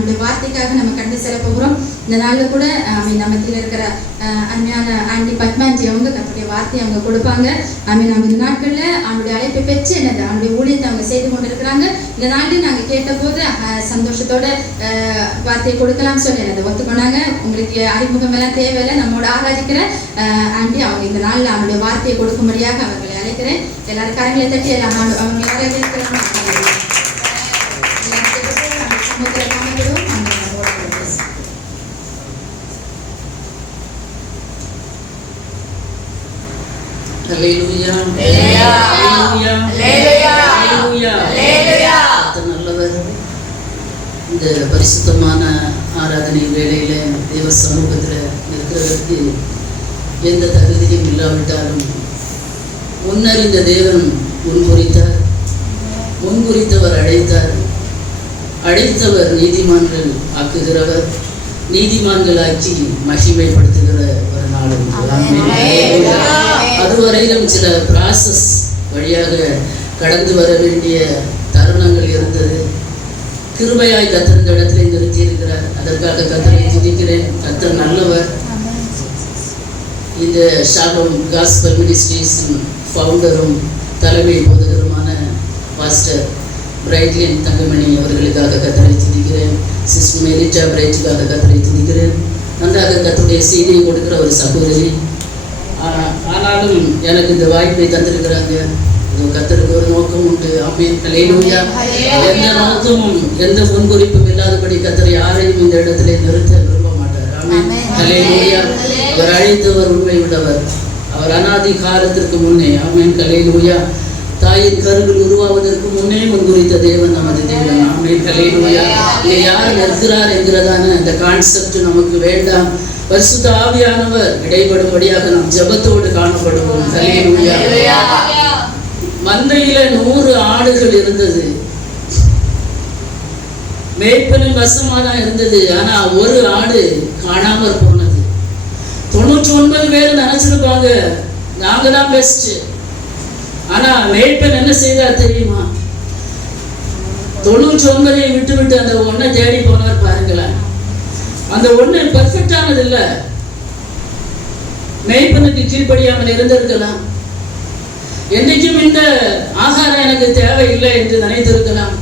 அந்த வார்த்தைக்காக நம்ம கண்டு செல்ல போகிறோம். இந்த நாளில் கூட மத்தியில் இருக்கிற அருமையான ஆண்டி பத்மாஞ்சி அவங்க கர்த்தருடைய வார்த்தையை அவங்க கொடுப்பாங்க. நம்ம இந்த நாட்களில் அவனுடைய அழைப்பை பெற்று என்னது அவனுடைய ஊழியத்தை அவங்க செய்து கொண்டு இருக்கிறாங்க. இந்த நாளில் நாங்கள் கேட்டபோது சந்தோஷத்தோட வார்த்தையை கொடுக்கலாம்னு சொல்லி என்னது ஒத்துக்கொண்டாங்க. உங்களுக்கு அறிமுகம் எல்லாம் தேவையில்லை, நம்மோட ஆராதிக்கிற ஆண்டி அவங்க இந்த நாளில் அவனுடைய வார்த்தையை கொடுக்கும்படியாக அவர்களை அழைக்கிறேன். எல்லாரும் கரங்களை தட்டி எல்லாம் அவங்க ஆராதிக்கிறாங்க. Hallelujah. Hallelujah. Hallelujah. Hallelujah. நல்லவர். இந்த பரிசுத்தமான ஆராதனை வேளையில தேவ சமூகத்தில் இருக்கிறதற்கு எந்த தகுதியும் இல்லாவிட்டாலும் முன்னறிந்த தேவன் முன்குறித்தார், முன்குறித்தவர் அழைத்தார், அழைத்தவர் நீதிமான்கள் ஆக்குகிறவர், நீதிமான்களாக்கி மகிமைப்படுத்துகிற ஒரு நாளும். அதுவரையிலும் சில ப்ராசஸ் வழியாக கடந்து வர வேண்டிய தருணங்கள் இருந்தது. கிருபையாய் கர்த்தர் இந்த இடத்திலே நிறுத்தி இருக்கிறார். அதற்காக கர்த்தரை துதிக்கிறேன். கர்த்தர் நல்லவர். இந்த ஷாலோம் காஸ்பல் மினிஸ்ட்ரீஸ் ஃபவுண்டரும் தலைமை போதகருமான பாஸ்டர் பிரைட்லின் தங்கமணி அவர்களுக்காக கர்த்தரை துதிக்கிறேன். சிஸ்டர் மெலிட்டா பிரைட்டுக்காக கர்த்தரை துதிக்கிறேன். நன்றாக கர்த்தருடைய செய்தியை கொடுக்கிற ஒரு சகோதரி. ஆனாலும் எனக்கு இந்த வாய்ப்பை தந்திருக்கிறாங்க. கர்த்தருக்கு ஒரு நோக்கம் உண்டு. ஆமென். ஹல்லேலூயா. எந்த நோக்கமும் எந்த முன்குறிப்பும் இல்லாதபடி கர்த்தர் யாரையும் இந்த இடத்திலே நிறுத்த விரும்ப மாட்டார். ஆமென். ஹல்லேலூயா. அவர் அழைத்தவர் உண்மை உள்ளவர். அவர் அநாதி காலத்திற்கு முன்னே, ஆமென், ஹல்லேலூயா, தாயின் கருவில் உருவாவதற்கு முன்னே முன்குறித்த தேவன் நமது தேவன். ஆமென். ஹல்லேலூயா. இங்கே யார் நிற்கிறார் என்கிறதான இந்த கான்செப்ட் நமக்கு வேண்டாம். பரிசுத்த ஆவியானவர் இடைபடும்படியாக நம் ஜெபத்தோடு காணப்படுவோம். ஹல்லேலூயா. மந்தையில 100 ஆடுகள் இருந்தது. மேய்ப்பனின் வசமாதான் இருந்தது. ஆனா ஒரு ஆடு காணாமற் போனது. 99 பேர் நினைச்சிருப்பாங்க நாங்க தான் பெஸ்ட். ஆனா மேய்ப்பன் என்ன செய்தார் தெரியுமா? 99 விட்டு விட்டு அந்த ஒன்றை தேடி போனார். பாருங்களேன், அந்த ஒன்று பெர்ஃபெக்டானது இல்லை. மேய்ப்பனுக்கு கீழ்ப்படியாமல் இருந்திருக்கலாம். என்றைக்கும் இந்த ஆகாரம் எனக்கு தேவையில்லை என்று நினைத்திருக்கலாம்.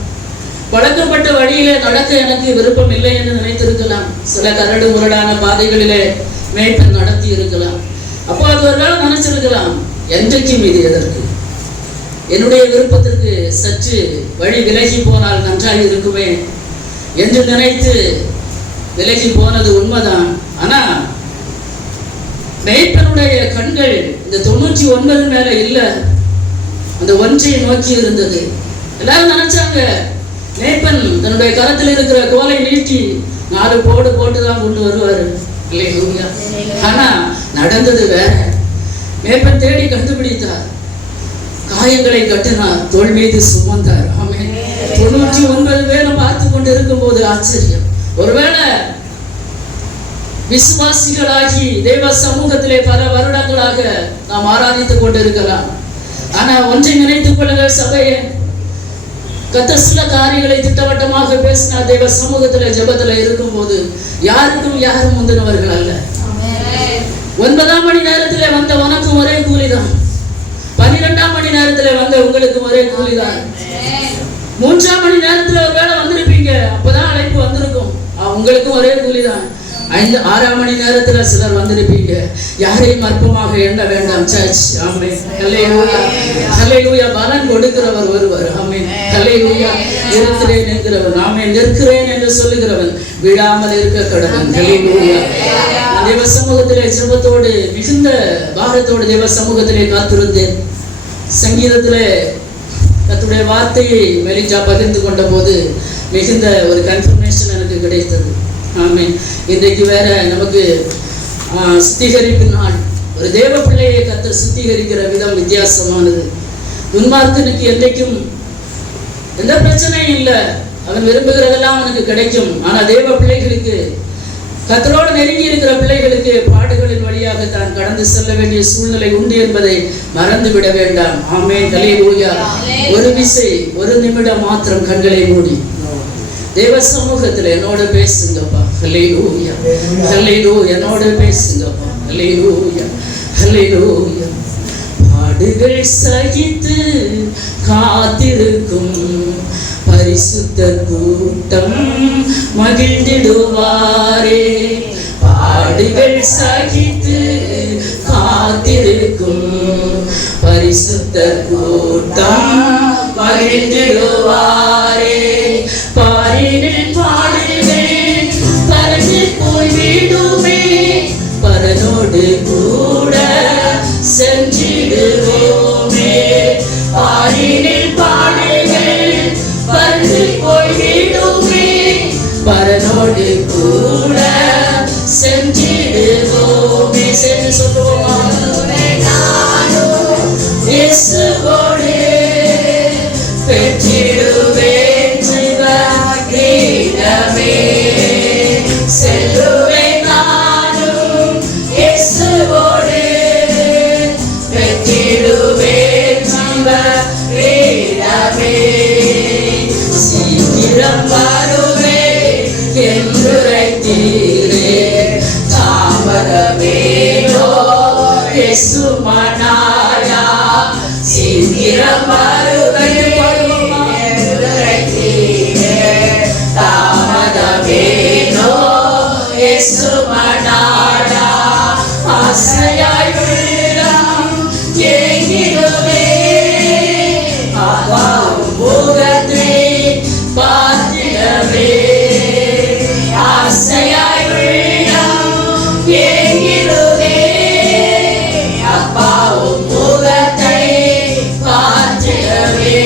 பழக்கப்பட்ட வழியிலே நடக்க எனக்கு விருப்பம் இல்லை என்று நினைத்திருக்கலாம். சில கரடு முரடான பாதைகளிலே மேய்ப்பன் நடத்தி இருக்கலாம். அப்போ அது ஒரு வேளை நினைச்சிருக்கலாம், என்றைக்கும் இது எதற்கு, என்னுடைய விருப்பத்திற்கு சற்று வழி விலகி போனால் நன்றாக இருக்குமே என்று நினைத்து விலகி போனது உண்மைதான். ஆனா மேய்ப்பனுடைய கண்கள் இந்த 99 மேல இல்ல, அந்த ஒன்றை நோக்கி இருந்தது. எல்லாரும் நினைச்சாங்க மேய்ப்பன் தன்னுடைய கரத்தில் இருக்கிற கோலை நீட்டி 4 போடு போட்டுதான் கொண்டு வருவாரு. ஆனா நடந்தது வேற. மேய்ப்பன் தேடி கண்டுபிடித்தார், காயங்களை கட்டினார், தோள் மீது சுமந்தார். ஆமென். 99 பேரும் பார்த்து கொண்டு இருக்கும் போது ஆச்சரியம். ஒருவேளை விசுவாசிகளாகி தேவ சமூகத்திலே பல வருடங்களாக நாம் ஆராதித்துக் கொண்டிருக்கலாம். ஆனா ஒன்றை நினைத்துக் கொள்ளுங்கள் சபையே, கர்த்தர் சில காரியங்களை திட்டவட்டமாக பேசினார். தேவ சமூகத்திலே ஜெபத்திலே இருக்கும் போது யாரும் முந்தினவர்கள் அல்ல. 9ஆம் மணி நேரத்திலே வந்த உனக்கும் ஒரே கூலிதான். 12ஆம் மணி நேரத்திலே வந்த உங்களுக்கு ஒரே கூலிதான். 3ஆம் மணி நேரத்துல ஒரு வேளை வந்திருப்பீங்க, அப்பதான் அழைப்பு வந்திருக்கும், உங்களுக்கும் ஒரே கூலிதான். 5-6ஆம் மணி நேரத்துல சிலர் வந்திருப்பீங்க. யாரையும் அற்பமாக எண்ண வேண்டாம் சர்ச். ஆமென். ஹல்லேலூயா. ஹல்லேலூயா. பலன் கொடுக்கிறவர் ஒருவர். ஆமென். ஹல்லேலூயா. இருக்கிறேன் என்கிறவன், ஆமென், நிற்கிறேன் என்று சொல்லுகிறவன் விழாமல் இருக்க கடவன். ஹல்லேலூயா. தேவ சமூகத்திலே ஜெபத்தோடு மிகுந்த பாரத்தோடு தேவ சமூகத்திலே காத்திருந்தேன். சங்கீதத்திலே கர்த்தருடைய வார்த்தையை மெலிட்டா பகிர்ந்து கொண்ட போது மிகுந்த ஒரு கன்ஃபர்மேஷன் எனக்கு கிடைத்தது. ஆமென். இன்றைக்கு வேற நமக்கு சுத்திகரிப்பு நாள். ஒரு தேவ பிள்ளையை கர்த்தர் சுத்திகரிக்கிற விதம் வித்தியாசமானது. துன்மார்க்கனுக்கு என்றைக்கும் எந்த பிரச்சனையும் இல்லை, அவன் விரும்புகிறதெல்லாம் அவனுக்கு கிடைக்கும். ஆனா தேவ பிள்ளைகளுக்கு, கர்த்தரோடு நெருங்கி இருக்கிற பிள்ளைகளுக்கு பாடுகளின் வழியாக தான் கடந்து செல்ல வேண்டிய சூழ்நிலை உண்டு என்பதை மறந்து விட வேண்டாம். ஆமென். ஹல்லேலூயா. ஒரு விசை, ஒரு நிமிடம் மாத்திரம் கண்களை மூடி தேவ சமூகத்துல என்னோட பேசுங்கப்பா. ஹல்லேலூயா, ஹல்லேலூயா, என்னோட பேசுங்கப்பா. ஹல்லேலூயா, ஹல்லேலூயா. பாடுகள் சகித்து காத்திருக்கும் பரிசுத்த கூட்டம் மகிழ்ந்திடுவாரே. பாடுகள் சகித்து காத்திருக்கும் பரிசுத்த கூட்டம் மகிழ்ந்திடுவாரே. பாரினில் பாடுகள் பறந்து போய்விடுமே, பரனோடு கூட சென்றிடுவோமே. பாரினில் பாடுகள் பறந்து போய்விடுமே, பரனோடு கூட சென்றிடுவோமே. சென்று சொல்லுவோமா? இயேசுவோடு பெற்றிடுவேன் ஜீவ கிரீடமே. செல்லுவேன் நானும் இயேசுவோடு பெற்றிடுவேன் ஜீவ கிரீடமே. சீக்கிரம் வருவேன் என்றுரைத்தீரே, தாமதமேனோ இயேசுமனாயா. சீக்கிரம் வருவேன் என்றுரைத்தீரே, தாமதமேனோ இயேசுமனாயா. ஆசையாய் உள்ளம் ஏங்கிடுவே, அப்பாவும் முகத்தை பார்த்திடவே. ஆசையாய் உள்ளம் ஏங்கிடுவே, அப்பாவும் முகத்தை பார்த்திடவே.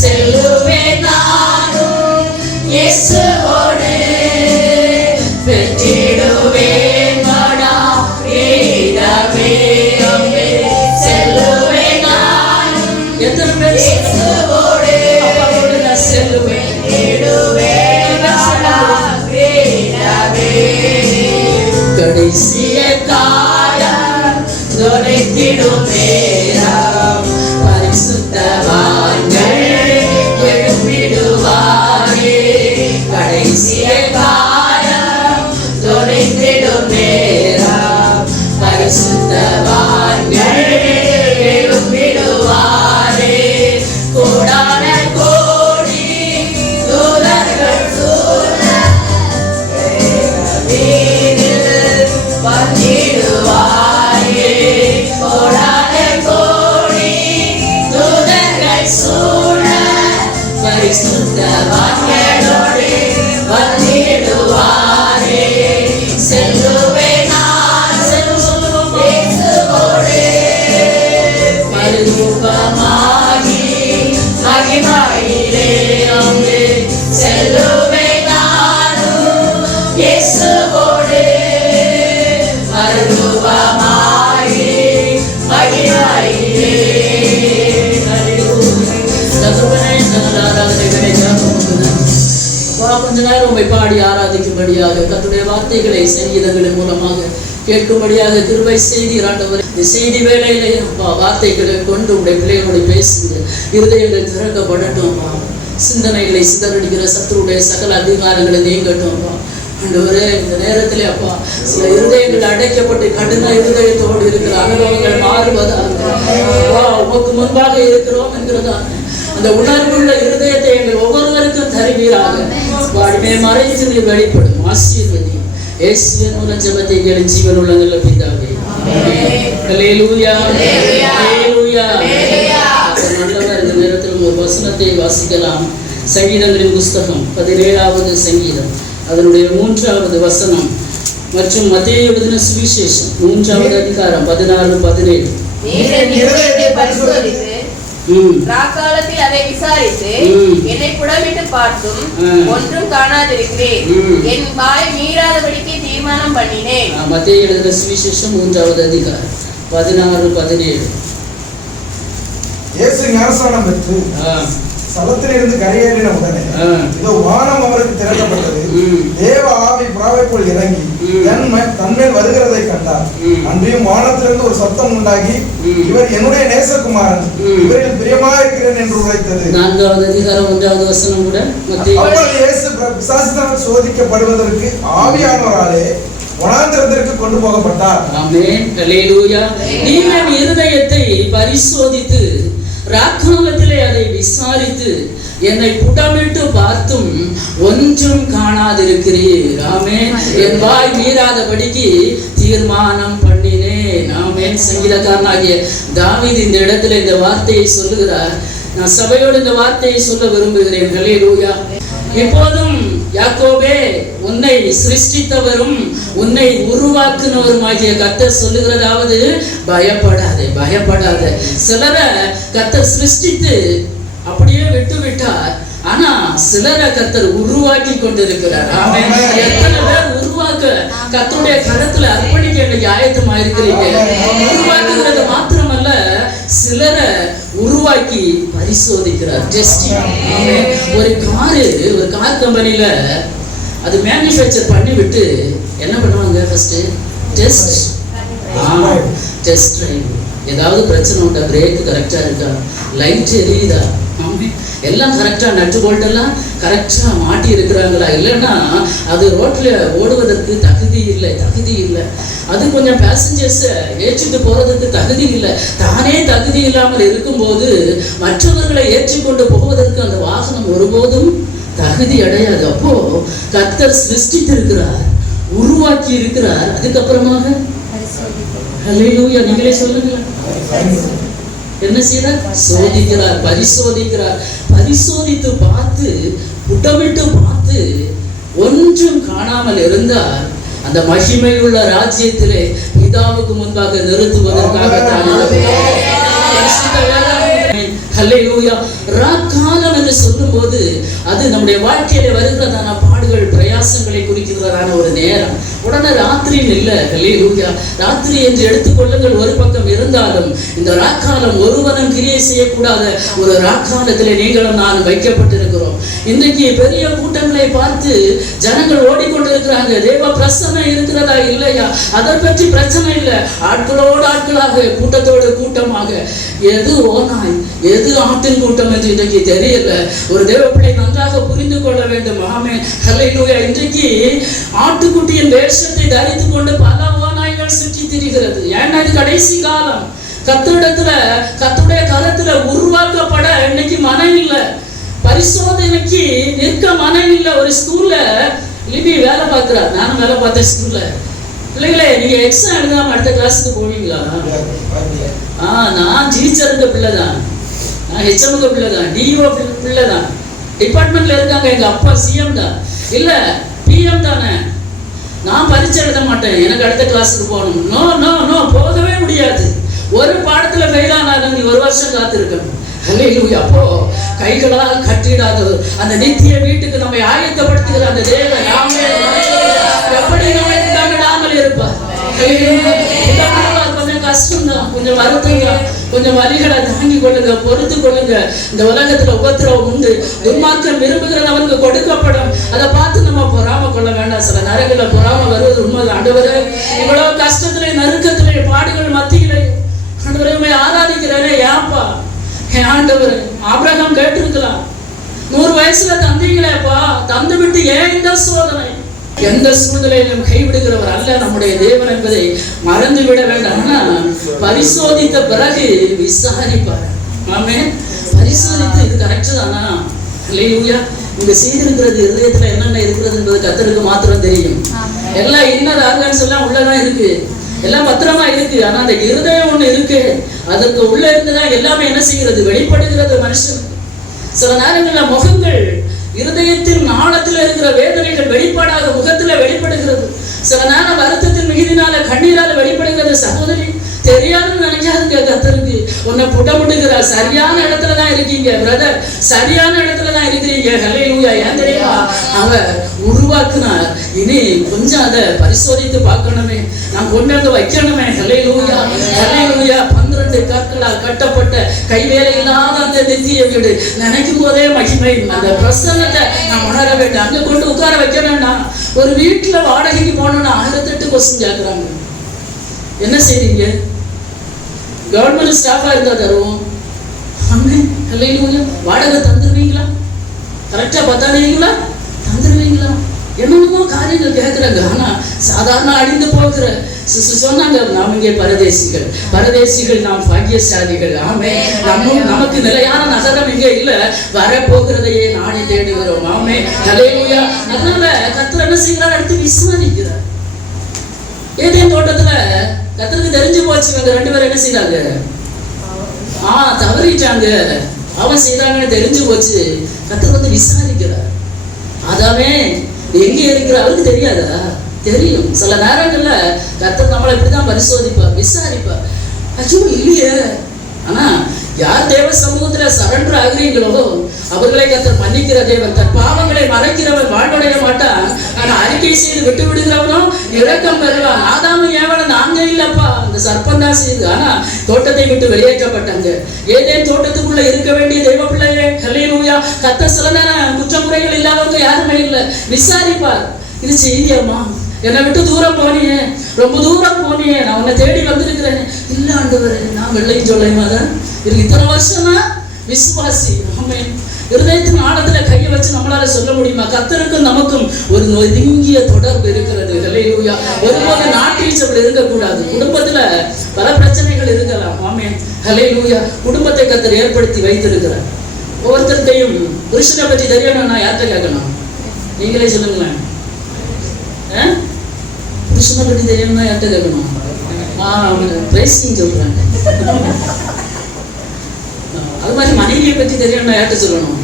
செல்லுவேன் நானும் இயேசுவோடு பெற்றிடுவேன் மனா கிரீடமே. செல்லுவேன் நானும் எத்தனை பேர் இயேசுவோடு நான் செல்லுவேன் கடைசிய காலம் தொலைத்திடும் நேரம் பரிசுத்தவான்கள் எழுப்பிடுவாரே. கடைசிய காலம் தொலைத்திடும் நேரம் பரிசுத்தவான்கள் எழுப்பிடுவாரே. கோடான கோடி தூதர்கள் சூழ வந்திடுவாரே. கோடான கோடி தூதர்கள் சூழ பரிசுத்தவான்களோடு வந்திடுவாரே. செல்லுவேன் நான் இயேசுவோடு மறுரூபமாகி மகிமையிலே அங்கே செல்லுவேன் நானும் இயேசுவோடு மறுரூபமாகி மகிமையிலே. கொஞ்ச நேரம் உண்மை பாடி ஆராதிக்கும்படியாக கர்த்தருடைய வார்த்தைகளை சங்கீதங்களின் மூலமாக கேட்கும்படியாக கிருபை செய்தீர் ஆண்டவரே. இந்த செய்தி வேளையிலே வார்த்தைகளை கொண்டு உடைய பிள்ளைகளோடு பேசுங்க. இருதயங்கள் திறக்கப்படட்டும். சிந்தனைகளை சிதறடிக்கிற சத்துருடைய சகல அதிகாரங்களை நீங்கட்டும். ஆண்டவரே, இந்த நேரத்திலே அப்பா சில இருதயங்கள் அடைக்கப்பட்டு கடின இருதயத்தோடு இருக்கிற அனுபவங்கள் மாறுவதாக உமக்கு முன்பாக இருக்கிறோம் என்கிறதா அந்த உணர்வுள்ள இருதயத்தை எங்கள் ஒவ்வொருவருக்கும் தருவீராக. வாடிமே மறைந்து நீ வெளிப்படும். ஆசீர்வதி இயேசுவின் மூலம் ஜெபத்தை கேளு ஜீவன் உள்ள நல்ல பிதாவே. ஹல்லேலூயா, ஹல்லேலூயா. நல்லவர். இந்த நேரத்தில் ஒரு வசனத்தை வாசிக்கலாம். சங்கீதங்களின் புஸ்தகம் 17வது சங்கீதம் அதனுடைய 3வது வசனம் மற்றும் மத்தேயு எழுதின சுவிசேஷம் 3வது அதிகாரம் 16-17. ராக்காலத்தில் அதை விசாரித்து என்னை புடமிட்டு பார்த்தும் ஒன்றும் காணாதிருக்கிறேன். என் வாய் மீறாதபடிக்கு தீர்மானம் பண்ணினேன். மத்தேயு எழுதின சுவிசேஷம் 3வது அதிகாரம் 16-17. இயேசு ஞானஸ்நானம் பெற்று சலத்திலிருந்து கரையேறின உடனே இதோ வானம் அவருக்கு திறக்கப்பட்டது. தேவ ஆவி புறாவை போல் இறங்கி தன்மேல் வருகிறதை கண்டார். அன்றையும் வானத்திலிருந்து ஒரு சத்தம் உண்டாகி, இவர் என்னுடைய நேசகுமாரன், இவரில் பிரியமா இருக்கிறேன் என்று உரைத்தது. 4வது அதிகாரம் 1வது வசனம் கூட. அப்பொழுது இயேசு பிசாசினால் சோதிக்கப்படுவதற்கு ஆவியானவராலே வனாந்திரத்திற்கு கொண்டு போகப்பட்டார். ஆமென். அல்லேலூயா. நீங்கள் இருதயத்தை பரிசோதித்து ராக்காலத்திலே அதை விசாரித்து என்னை புடமிட்டு பார்த்தும் ஒன்றும் காணாதிருக்கிறீர். ஆமென். என் வாய் மீறாதபடிக்கு தீர்மானம் பண்ணினேன். ஆமென். சங்கீதக்காரனாகிய தாவீது இந்த இடத்துல இந்த வார்த்தையை சொல்லுகிறார். நான் சபையோடு இந்த வார்த்தையை சொல்ல விரும்புகிறேன். அல்லேலூயா. இப்போதும் யாக்கோபே, உன்னை சிருஷ்டித்தவரும் உன்னை உருவாக்குனவருமாகிய கர்த்தர் சொல்லுகிறதாவது, பயப்படாதே, பயப்படாதே. சிலரை கர்த்தர் சிருஷ்டித்து அப்படியே விட்டு விட்டார். ஆனா சிலரை கர்த்தர் உருவாக்கி கொண்டிருக்கிறார். ஆமென். எத்தனை பேர் உருவாக்க கர்த்தருடைய கரத்துல அர்ப்பணிக்க இன்னைக்கு ஆயத்தமா இருக்கிறீங்க? உருவாக்குகிறது மாத்திரமல்ல, சிலரை உருவாக்கி பரிசோதிக்கிறார். டெஸ்டிங். ஒரு கார் கம்பெனில அது மேனுஃபேக்சர் பண்ணி விட்டு என்ன பண்ணுவாங்க? First test drive. ஏதாவது பிரச்சனை உண்டா? பிரேக் கரெக்டா இருக்கா? லைட் எரியுதா? எல்லாம் கரெக்டா, நட்டு போல்ட் எல்லாம் கரெக்டா மாட்டி இருக்கிறாங்களா? இல்லைன்னா அது ரோட்ல ஓடுவதற்கு தகுதி இல்லை. அது கொஞ்சம் பேசஞ்சர்ஸை ஏற்றிட்டு போறதுக்கு தகுதி இல்லை. தானே தகுதி இல்லாமல் இருக்கும்போது மற்றவர்களை ஏற்றிக்கொண்டு போவதற்கு அந்த வாகனம் ஒருபோதும் தகுதி அடையாது. அப்போ கர்த்தர் சிருஷ்டித்திருக்கிறார், உருவாக்கி இருக்கிறார். அதுக்கப்புறமாக ஹல்லேலூயா, நீங்களே சொல்லுங்க. என்ன செய்யறார்? சோதிக்கிறார், பரிசோதிக்கிறார். பரிசோதித்து பார்த்து புடமிட்டு பார்த்து ஒன்றும் காணாமல் இருந்தார். அந்த மகிமையுள்ள ராஜ்யத்திலே பிதாவுக்கு முன்பாக நிறுத்துவதற்காக ஹல்லேலூயா. ராக்காலம் என்று சொல்லும் போது அது நம்முடைய வாழ்க்கையில வருகிறதான பாடுகள், பிரயாசங்களை குறிக்கிறதான ஒரு நேரம். உடனே ராத்திரியில் இல்லை. ஹல்லேலூயா. ராத்திரி என்று எடுத்துக்கொள்ளுங்கள் ஒரு பக்கம் இருந்தாலும், இந்த ராக்காலம் ஒருவனும் கிரியை செய்யக்கூடாத ஒரு ராக்காலத்திலே நீங்களும் நான் வைக்கப்பட்டிருக்கிறோம். இன்றைக்கு பெரிய கூட்டங்களை பார்த்து ஜனங்கள் ஓடிக்கொண்டிருக்கிறாங்க. தேவ பிரசன்னம் இருக்கிறதா இல்லையா அதை பற்றி பிரச்சனை இல்லை. ஆட்களோடு ஆட்களாக, கூட்டத்தோடு கூட்டமாக, எது ஓநாய் எது ஆட்டின் கூட்டம் என்று இன்றைக்கு தெரியல. ஒரு தேவ பிள்ளை நன்றாக புரிந்து கொள்ள வேண்டும். ஆமென். ஹல்லேலூயா. இன்றைக்கு ஆட்டுக்குட்டியின் வேஷத்தை தரித்துக் கொண்டு பல ஓநாய்கள் சுற்றி திரிகிறது. ஏன்னா இது கடைசி காலம். கர்த்தருடைய கரத்துல உருவாக்கப்பட இன்னைக்கு மனம் இல்லை. பரிசோதனைக்கு நிற்க மனம் இல்லை. ஒரு ஸ்கூல்ல லிபி வேலை பார்க்கிறார். நானும் வேலை பார்த்தேன் ஸ்கூல்ல. பிள்ளைங்களே, நீங்க எக்ஸாம் எழுதாம அடுத்த கிளாஸுக்கு போவீங்களா? நான் டீச்சருக்கு பிள்ளை தான், நான் ஹெச்எம்க்கு பிள்ளை தான், டிஓ பிள்ளை தான். டிபார்ட்மெண்ட்ல இருக்காங்க. எங்க அப்பா சிஎம் தான், இல்ல பிஎம் தானே. நான் பரீட்சை எழுத மாட்டேன், எனக்கு அடுத்த கிளாஸுக்கு போகணும். நோ நோ நோ, போகவே முடியாது. ஒரு பாடத்துல ஃபெயில் ஆனாலும் நீ 1 வருஷம் காத்திருக்கணும். ஹல்லேலூயா. அப்போ கைகளால் கட்டிடாத அந்த நித்திய வீட்டுக்கு நம்மை ஆயத்தப்படுத்துகிற அந்த தேவன் எப்படி நம்மை விடாமல் இருப்பார். கொஞ்சம் கஷ்டம் தான், கொஞ்சம் வருத்தம் தான், கொஞ்சம் வலிகளை தாங்கி கொள்ளுங்க, பொறுத்து கொள்ளுங்க. இந்த உலகத்துல உபத்திரவம் உண்டு. துன்மார்க்கம் விரும்புகிறது அவனுக்கு கொடுக்கப்படும். அதை பார்த்து நம்ம பொறாம கொள்ள வேண்டாம். சில நேரங்களில் பொறாம வருவது உண்மைதான். ஆண்டவரே, இவ்வளவு கஷ்டத்திலே, நறுக்கத்திலே, பாடுகள் மத்தியிலே ஆண்டவரை ஆராதிக்கிறேனே, ஏப்பா என் ஆண்டவர்? ஆபிரகாம் கேட்டிருக்கலாம், 100 வயசுல தந்தீங்களேப்பா, தந்து விட்டு ஏன் இந்த சோதனை? எந்த சூழ்நிலையிலும் கைவிடுகிறவர் அல்ல நம்முடைய தேவன் என்பதை மறந்து விட வேண்டாம். பரிசோதித்த பிறகு விசாரிப்பார். ஆமென். பரிசோதித்து இது கரெக்ட் தானா? ஹல்லேலூயா. இங்க செய்திருக்கிறது இதயத்துல என்னென்ன இருக்கிறது என்பது கர்த்தருக்கு மாத்திரம் தெரியும். எல்லாம் இன்னர் ஆர்கன்ஸ் எல்லாம் உள்ளதான் இருக்கு, எல்லாம் பத்திரமா இருக்கு. ஆனா அந்த இருதயம் ஒண்ணு இருக்கு, அதற்கு உள்ள இருந்துதான் எல்லாமே என்ன செய்கிறது? வெளிப்படுகிறது மனுஷன். சில நேரங்கள்ல முகங்கள், இருதயத்தின் ஆழத்துல இருக்கிற வேதனைகள் வெளிப்பாடாக முகத்துல வெளிப்படுகிறது. சில நேரம் வருத்தத்தின் மிகுதினால, கண்ணீரால வெளிப்படுகிறது. சகோதரி, தெரியாதுன்னு நினைக்காதுங்க. கர்த்தருக்கு உன்னை புடமுடுகிறார். சரியான இடத்துலதான் இருக்கீங்க பிரதர், சரியான இடத்துலதான் இருக்கிறீங்க. ஹல்லேலூயா. ஏன் தெரியுமா? அவர் உருவாக்குனார். இனி கொஞ்சம் அதை பரிசோதித்து பார்க்கணுமே, நான் கொண்டு வந்து வைக்கணுமே. ஹல்லேலூயா. ஹல்லேலூயா. 12 கற்களால் கட்டப்பட்ட கைவேலை இல்லாத அந்த நித்திய வீடு நினைக்கும் போதே மகிமை. அந்த பிரசன்னத்தை நான் உணர வேண்டும். அங்க கொண்டு உட்கார வைக்க வேண்டாம். ஒரு வீட்டுல வாடகைக்கு போனோம்னா 1008 கொஸ்டின் கேட்கறாங்க. என்ன செய்றீங்க? கவர்மெண்ட் ஸ்டாஃபா இருந்தா தருவோம். வாடகை தந்துருவீங்களா? கரெக்டா பத்தாடுவீங்களா? தந்துருவீங்களா? என்னென்னமோ காரியங்கள் கேட்கிறாங்க. ஆனா சாதாரண அழிந்து போகிற சொன்னாங்க, நாம் இங்கே பரதேசிகள் நாம் பாக்கியசாலிகள். ஆமே. நமக்கு நிலையான நகரம் இங்கே இல்ல, வரப்போகிறதையே நாடி தேடுகிறோம். ஆமே. ஹல்லேலூயா. அதனால கர்த்தர் என்ன செய்கிறார்? அடுத்து விசாரிக்கிறார். ஏதேன் தோட்டத்துல கர்த்தருக்கு தெரிஞ்சு போச்சு, இவங்க 2 பேரும் என்ன செய்யறாங்க? தவறிட்டாங்க. அவன் செய்தாங்கன்னு தெரிஞ்சு போச்சு. கர்த்தர் வந்து விசாரிக்கிறார். அதாவே எங்க இருக்கிற அவருக்கு தெரியாதா? தெரியும். சில நேரங்கள்ல கர்த்தர் நம்மளை இப்படிதான் பரிசோதிப்பார், விசாரிப்பார். அச்சோ இல்லையே. ஆனா யார் தேவ சமூகத்துல சரண்டர் ஆகிறீங்களோ அவர்களை கர்த்தர் மன்னிக்கிற தேவன். தன் பாவங்களை மறைக்கிறவன் வாழ்வடைய மாட்டான், ஆனா அறிக்கை செய்து விட்டு விடுகிறவனும் இரக்கம் பெறுவான். ஆதாமு ஏவனும் நாங்க இல்லப்பா, அந்த சர்ப்பம் தான் செய்து. ஆனா தோட்டத்தை விட்டு வெளியேற்றப்பட்டாங்க. ஏதேன் தோட்டத்துக்குள்ள இருக்க வேண்டிய தெய்வ பிள்ளையே, ஹல்லேலூயா. கர்த்தர் சில நேரம் குற்றமுறைகள் இல்லாதவங்க யாருமே இல்லை, விசாரிப்பார். இது செய்தியம்மா, என்னை விட்டு தூரம் போனியே, ரொம்ப தூரம் போனியே, நான் உன்னை தேடி வந்திருக்கிறேன். இல்ல ஆண்டவரே, நான் வெள்ளையும் சொல்லையுமா தான் இருக்கு. இத்தனை வருஷமா விசுவாசி. ஆமென். இருதயத்தின் ஆழத்துல கையை வச்சு நம்மளால சொல்ல முடியுமா? கர்த்தருக்கும் நமக்கும் ஒரு நெருங்கிய தொடர்பு இருக்கிறது. ஹல்லேலூயா. ஒருபோது நாட்டீச்சப்படி இருக்கக்கூடாது. குடும்பத்துல பல பிரச்சனைகள் இருக்கலாம். ஆமென். ஹல்லேலூயா. குடும்பத்தை கர்த்தர் ஏற்படுத்தி வைத்திருக்கிறார். ஒவ்வொருத்தருக்கையும் புருஷனை பற்றி தெரியணும்னா யார்கிட்ட கேட்கணும்? நீங்களே சொல்லுங்களேன். புருஷனை பற்றி தெரியணும்னா யார்கிட்ட கேட்கணும்? பிரைசிங் சொல்றாங்க. அது மாதிரி மனைவியை பற்றி தெரியணும்னா யார்கிட்ட சொல்லணும்?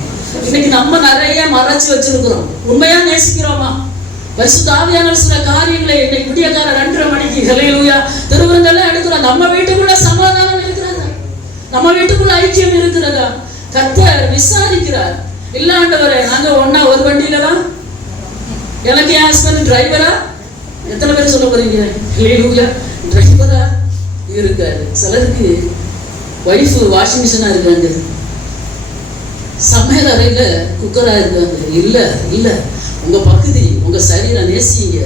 இன்னைக்கு நம்ம நிறைய மறைச்சு வச்சிருக்கிறோம். உண்மையா நேசிக்கிறோமா? பரிசுத்த ஆவியானவர் சில காரியங்களை இன்னைக்கு விடியக்கார 2:30 மணிக்கு ஹல்லேலூயா திருவிருந்தெல்லாம் எடுக்கிறோம். நம்ம வீட்டுக்குள்ள சமாதானம் இருக்கிறதா? நம்ம வீட்டுக்குள்ள ஐக்கியம் இருக்கிறதா? கர்த்தர் விசாரிக்கிறார். இல்ல ஆண்டவரே, நாங்க ஒண்ணா ஒரு வண்டியில தான், எனக்கு என் ஹஸ்பண்ட் டிரைவரா. எத்தனை பேர் சொல்ல போறீங்க? ஹல்லேலூயா. டிரைவரா இருக்காரு. சிலருக்கு வைஃப் வாஷிங் மிஷினா இருக்காங்க, சமையல் அறையில குக்கரா இருக்காங்க. இல்ல இல்ல, உங்க பகுதி உங்க சரீரம் நேசிங்க.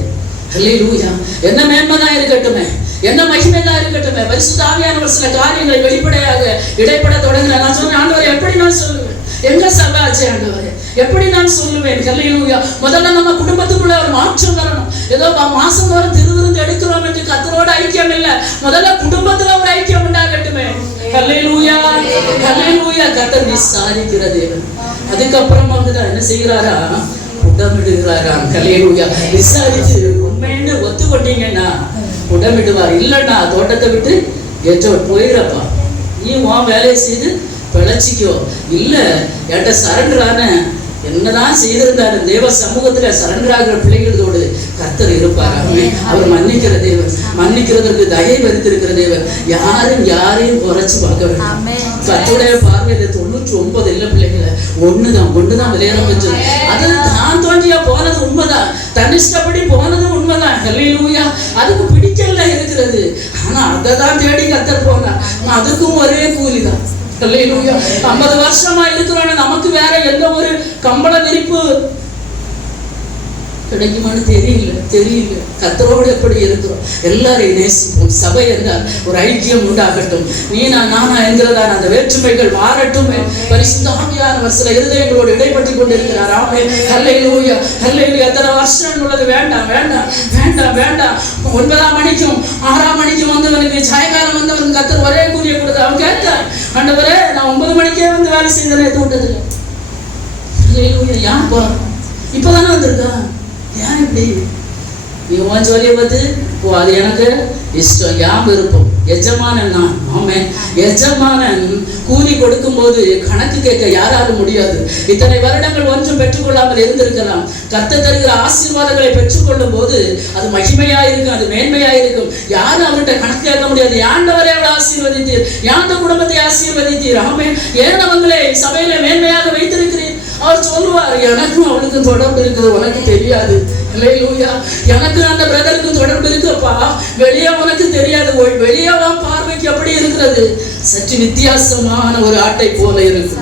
ஹல்லேலூயா. என்ன மேன்மைதான் இருக்கட்டுமே, என்ன மகிமைதான் இருக்கட்டுமே, பரிசுத்த ஆவியானவர் சில காரியங்களை வெளிப்படையாக இடைப்பட தொடங்குற. நான் சொன்னேன், ஆண்டவரே எப்படி நான் சொல்லுவேன்? எங்க சபாச்சு ஆண்டவரே, எப்படி நான் சொல்லுவேன்? ஹல்லேலூயா. முதல்ல நம்ம குடும்பத்துக்குள்ள ஒரு மாற்றம் வரணும். ஏதோ மாசம் வரும் திருவிருந்து எடுக்கிறோம் என்று கர்த்தரோட ஐக்கியம் இல்ல, முதல்ல குடும்பத்துல ஒரு ஐக்கியம் உண்டாகட்டுமே. ஹல்லேலூயா. ஹல்லேலூயா. கர்த்தர் விசாரிக்கிற தேவன். அதுக்கப்புறமாக தான் என்ன செய்கிறாரா? உடமிடுகிறாரா? ஹல்லேலூயா. விசாரிச்சு உண்மைன்னு ஒத்துக்கொண்டீங்கன்னா உடமிடுவார். இல்லைன்னா தோட்டத்தை விட்டு போயிடப்பா, நீ உன் வேலையை செய்து பிழைச்சிக்கோ. இல்ல என்கிட்ட சரண்டரான என்னதான் செய்திருந்தாரு, தேவ சமூகத்துல சரண்டராகிற பிள்ளைகளோடு கர்த்தர் இருப்பார். அவர் மன்னிக்கிற தேவன், மன்னிக்கிறதற்கு தயை வைத்திருக்கிற தேவன். யாரையும் குறைச்சு பார்க்க வேண்டும். கர்த்தருடைய பார்வையில 99 இல்ல பிள்ளைகளை, ஒண்ணுதான் விளையாட பெற்றது. அது தான் தோன்றியா போனது உண்மைதான், தனிஷ்டப்படி போனது உண்மைதான். ஹல்லேலூயா. அதுக்கு பிடிக்கல இருக்கிறது, ஆனா அதை தான் தேடி கர்த்தர் போனார். அதுக்கும் ஒரே கூலிதான். ஹல்லேலூயா. 50 வருஷமா இருக்கிறோம், நமக்கு வேற எந்த ஒரு கம்பள விரிப்பு கிடைக்குமான்னு தெரியல. கர்த்தரோடு எப்படி இருக்கிறோம்? எல்லாரையும் நேசிப்போம். சபை என்றால் ஒரு ஐக்கியம் உண்டாகட்டும். நானா என்கிறதான அந்த வேற்றுமைகள் மாறட்டும். பரிசுத்த ஆவியானவர் சில இருதயங்களோடு இடைப்பட்டு கொண்டிருக்கிறார். ஆமென். ஹல்லேலூயா. ஹல்லேலூயா. எத்தனை வருஷம் உள்ளது? வேண்டாம் 9ஆம் மணிக்கும் 6ஆம் மணிக்கும் வந்தவனுக்கு சாயங்காலம் வந்தவனுக்கு கர்த்தர் ஒரே கூலியை கொடுத்து அவன் கேட்டான், ஆண்டவரே நான் 9 மணிக்கே வந்து வேலை செய்தேன் தோட்டத்துல. ஹல்லேலூயா. ஏன் போறான்? இப்பதானே வந்திருக்கான், ஏன் இப்படி? நீ உன் ஜோலியை பார்த்து போ, அது எனக்கு இஷ்டம், யாம் விருப்பம். எஜமானன் நான். ஆமென். எஜமானன் கூலி கொடுக்கும் போது கணக்கு கேட்க யாராலும் முடியாது. இத்தனை வருடங்கள் ஒன்றும் பெற்றுக்கொள்ளாமல் இருந்திருக்கலாம். கர்த்தர் தருகிற ஆசீர்வாதங்களை பெற்றுக்கொள்ளும் போது அது மகிமையா இருக்கும், அது மேன்மையா இருக்கும். யாரும் அவர்கிட்ட கணக்கு கேட்க முடியாது. ஆண்டவரே அவளை ஆசீர்வதித்தீர், யாந்த குடும்பத்தை ஆசீர்வதித்தீர். ஆமென். ஏன் அவங்களை சபையில மேன்மையாக வைத்திருக்கிறீர்? அவர் சொல்லுவார், எனக்கும் அவளுக்கு தொடர்பு இருக்குது, உனக்கு தெரியாது. ஹல்லேலூயா. எனக்கு அந்த பிரதருக்கு தொடர்பு இருக்குப்பா, வெளியே உனக்கு தெரியாது. வெளியே பார்வைக்கு எப்படி இருக்கிறது? சற்று வித்தியாசமான ஒரு ஆட்டை போல இருக்கு.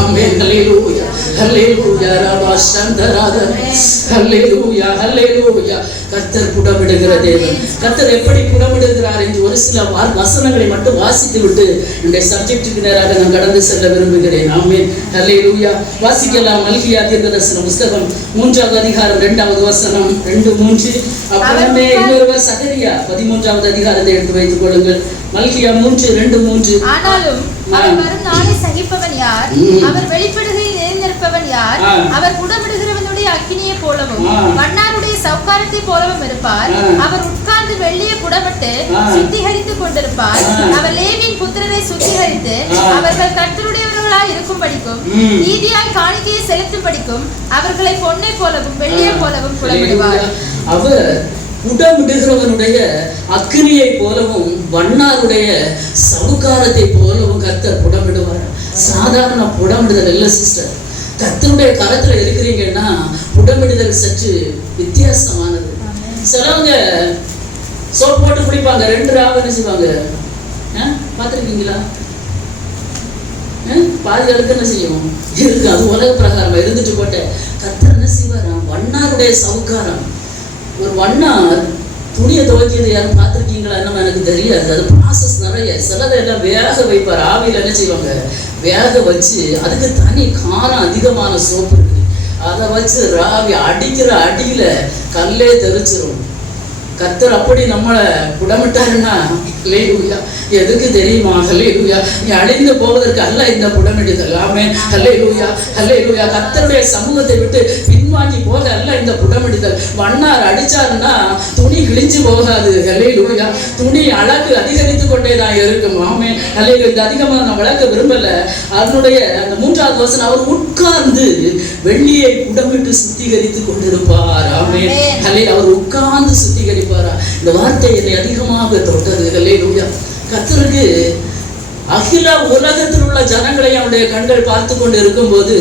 ஆமென். ஹல்லேலூயா ஹல்லேலூயா ரபா சந்தராதனே. ஹல்லேலூயா ஹல்லேலூயா. கர்த்தர் புடமிடுகிற தேவன். கர்த்தர் எப்படி புடமிடுகிறார் என்று ஒரு சில வசனங்களை மட்டும் வாசித்து விட்டு என்னுடைய சப்ஜெக்டுக்கு நேராக நான் கடந்து செல்ல விரும்புகிறேன். ஆமென். ஹல்லேலூயா. வாசிக்கலாம். மல்கியா தீர்க்கதரிசன புத்தகம் 3வது அதிகாரம் 2வது வசனம் 2-3. அப்புறமே இன்னொருவர் சகரியா 13வது அதிகாரத்தை எடுத்து வைத்துக் கொள்ளுங்கள். மல்கியா 3:2-3. ஆனாலும் அவர் வரும் நாளை சகிப்பவன் யார்? அவர் வெளிப்படுகையை நிறைந்திருப்பவன் யார்? அவர் புடமிடுகிறவனுடைய அக்கினியை போலவும் மன்னாருடைய சவுக்காரத்தை போலவும் இருப்பார். அவர் உட்கார்ந்து வெள்ளியை புடமிட்டு சுத்திகரித்துக் கொண்டிருப்பார். அவர் லேவியின் புத்திரரை சுத்திகரித்து அவர்கள் கர்த்தருடையவர்களாய் இருக்கும் படிக்கும் நீதியாய் காணிக்கையை செலுத்தும் படிக்கும் அவர்களை பொன்னை போலவும் வெள்ளியை போலவும் புடமிடுவார். அவர் புடமிடுகிறவனுடைய அக்கினியை போலவும் வண்ணாருடைய சவுக்காரத்தை போலவும் கர்த்தர் புடமிடுவார். சாதாரண புடமிடுதல் இல்ல சிஸ்டர். கர்த்தருடைய கரத்துல இருக்கிறீங்கன்னா புடமிடுதல் சற்று வித்தியாசமானது. சிலவங்க சோப் போட்டு குளிப்பாங்க, 2 ராவ என்ன செய்வாங்க பார்த்துருக்கீங்களா? பாதி அழுக்கு என்ன செய்யும் இருக்கு, அது உலக பிரகாரம் இருந்துட்டு போட்ட. கர்த்தர் என்ன செய்வாராம்? வண்ணாருடைய சவுக்காரம். ஒரு வண்ணார் துணியை துவைக்கிறது யாரும் பார்த்துருக்கீங்களா? நம்ம எனக்கு தெரியாது. அது ப்ராசஸ் நிறைய. சிலதெல்லாம் வேக வைப்பார். ஆவியில் என்ன செய்வாங்க? வேக வச்சு அதுக்கு தனி காரம் அதிகமான சோப்பு இருக்கு. அதை வச்சு ராவி அடிக்கிற அடியில கல்லே தெரிச்சிரும். கர்த்தர் அப்படி நம்மளை புடமிட்டாருன்னா ஹல்லேலூயா. எதுக்கு தெரியுமா? ஹல்லேலூயா. நீ அழிந்து போவதற்கு அல்ல இந்த புடமிடுதல். ஆமென். ஹல்லேலூயா ஹல்லேலூயா. கர்த்தருடைய சமூகத்தை விட்டு பின்வாங்கி போக அல்ல இந்த புடமிடுதல். வண்ணார் அடிச்சாருன்னா துணி கிழிஞ்சு போகாது. ஹல்லேலூயா. துணி அழகு அதிகரித்து கொண்டே தான் இருக்கும். ஆமென். ஹல்லேலூயா. இது அதிகமாக நான் வளர்க்க விரும்பல. அதனுடைய அந்த 3வது வசனம், அவர் உட்கார்ந்து வெள்ளியை புடமிட்டு சுத்திகரித்து கொண்டிருப்பார். ஆமென். ஹல்லேலூயா. அவர் உட்கார்ந்து சுத்திகரிப்பாரா? இந்த வார்த்தை என்னை அதிகமாக தொட்டது. ஹல்லேலூயா. கர்த்தருக்கு அகில உலகத்தில் உள்ள ஜனங்களை அவருடைய கண்கள் பார்த்து கொண்டு இருக்கும்போது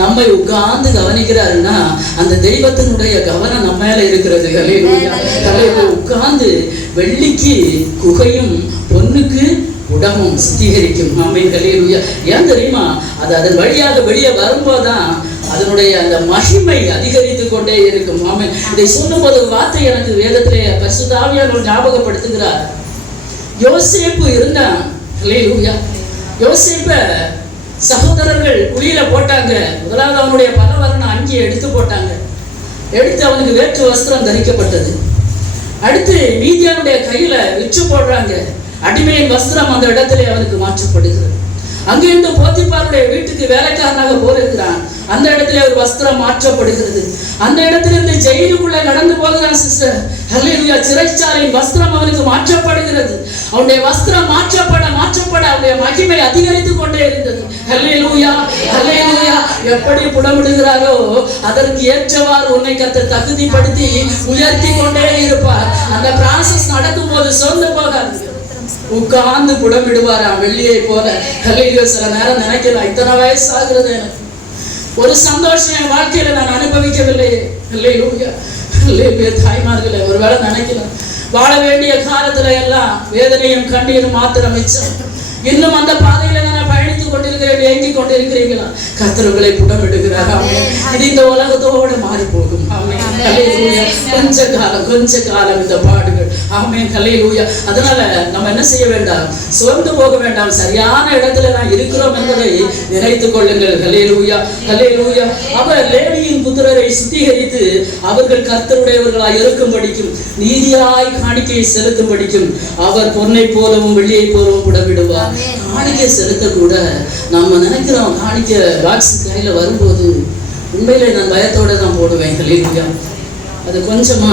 நம்மை உட்கார்ந்து கவனிக்கிறாருன்னா அந்த தெய்வத்தினுடைய கவனம் நம்ம மேல இருக்கிறது. ஹல்லேலூயா. ஹல்லேலூயா. உட்கார்ந்து வெள்ளிக்கு குகையும் பொன்னுக்கு உடமும் சுத்திகரிக்கும். ஆமென். ஹல்லேலூயா. ஏன் தெரியுமா? அது அதன் வழியாக வெளியே வரும்போதுதான் அதனுடைய அந்த மகிமை அதிகரித்து கொண்டே இருக்கும். ஆமென். இதை சொல்லும் போது வார்த்தை எனக்கு வேதத்திலே பரிசுத்த ஆவியானவர் ஞாபகப்படுத்துகிறார். யோசேப்பு இருந்தான். ஹல்லேலூயா. யோசேப்ப சகோதரர்கள் குழியில போட்டாங்க. முதலாவது அவனுடைய பலவர்ண அங்கியை எடுத்து போட்டாங்க. எடுத்து அவனுக்கு வேற்று வஸ்திரம் தரிக்கப்பட்டது. அடுத்து மீதியானுடைய கையில விற்று போடுறாங்க. அடிமையின் வஸ்திரம் அந்த இடத்திலே அவனுக்கு மாற்றப்படுகிறது. அங்கிருந்து போத்திபாருடைய வீட்டுக்கு வேலைக்காரனாக போயிருக்கிறான். அந்த இடத்துல ஒரு வஸ்திரம் மாற்றப்படுகிறது. அந்த இடத்திலிருந்து ஜெயிலுக்குள்ள கடந்து போகிறான் சிஸ்டர். ஹல்லேலூயா. சிறைச்சாலையின் வஸ்திரம் அவனுக்கு மாற்றப்படுகிறது. அவனுடைய வஸ்திரம் மாற்றப்பட அவனுடைய மகிமை அதிகரித்து கொண்டே இருந்தது. ஹல்லேலூயா ஹல்லேலூயா. எப்படி புடமிடுகிறாரோ அதற்கு ஏற்றவாறு உன்னை கர்த்தர் தகுதிப்படுத்தி உயர்த்தி கொண்டே இருப்பார். அந்த ப்ராசஸ் நடக்கும் போது சொந்த போகாது. உட்கார்ந்து புடமிடுவாராம் வெள்ளியை போல. ஹல்லேலூயா. சில நேரம் நினைக்கலாம், இத்தனை வயசு ஆகுறது எனக்கு ஒரு சந்தோஷம் என் வாழ்க்கையில நான் அனுபவிக்கவில்லை. ஹல்லேலூயா ஹல்லேலூயா. தாய்மார்களே, ஒருவேளை நினைக்கலாம் வாழ வேண்டிய காலத்துல எல்லாம் வேதனையும் கண்ணீரும் மாத்திரம் மிச்சம். இன்னும் அந்த பாதையில நான் பயணித்துக் கொண்டிருக்கிறேன், ஏங்கிக் கொண்டிருக்கிறீங்களா? கர்த்தர் உங்களை புடமிடுகிறார். இது இந்த உலகத்தோடு மாறி போகும். ஆமென். ஹல்லேலூயா. கொஞ்ச காலம் இந்த பாடுகள். ஆமென். ஹல்லேலூயா. அதனால நம்ம என்ன செய்ய வேண்டாம்? சோர்ந்து போக வேண்டாம். சரியான இடத்துல நான் இருக்கிறோம் என்பதை நினைத்துக் கொள்ளுங்கள். ஹல்லேலூயா ஹல்லேலூயா. அவர் லேவியின் புத்திரரை சுத்திகரித்து அவர்கள் கர்த்தருடையவர்களாய் இருக்கும்படிக்கும் நீதியாய் காணிக்கையை செலுத்தும்படிக்கும் அவர் பொன்னை போலவும் வெள்ளியை போலவும் புடமிடுவார். காணிக்கை செலுத்த கூட நம்ம நினைக்கிறோம், காணிக்கை பாக்ஸ் கையில வரும்போது உண்மையிலே நான் பயத்தோட தான் போடுவேன். ஹல்லேலூயா. அது கொஞ்சமா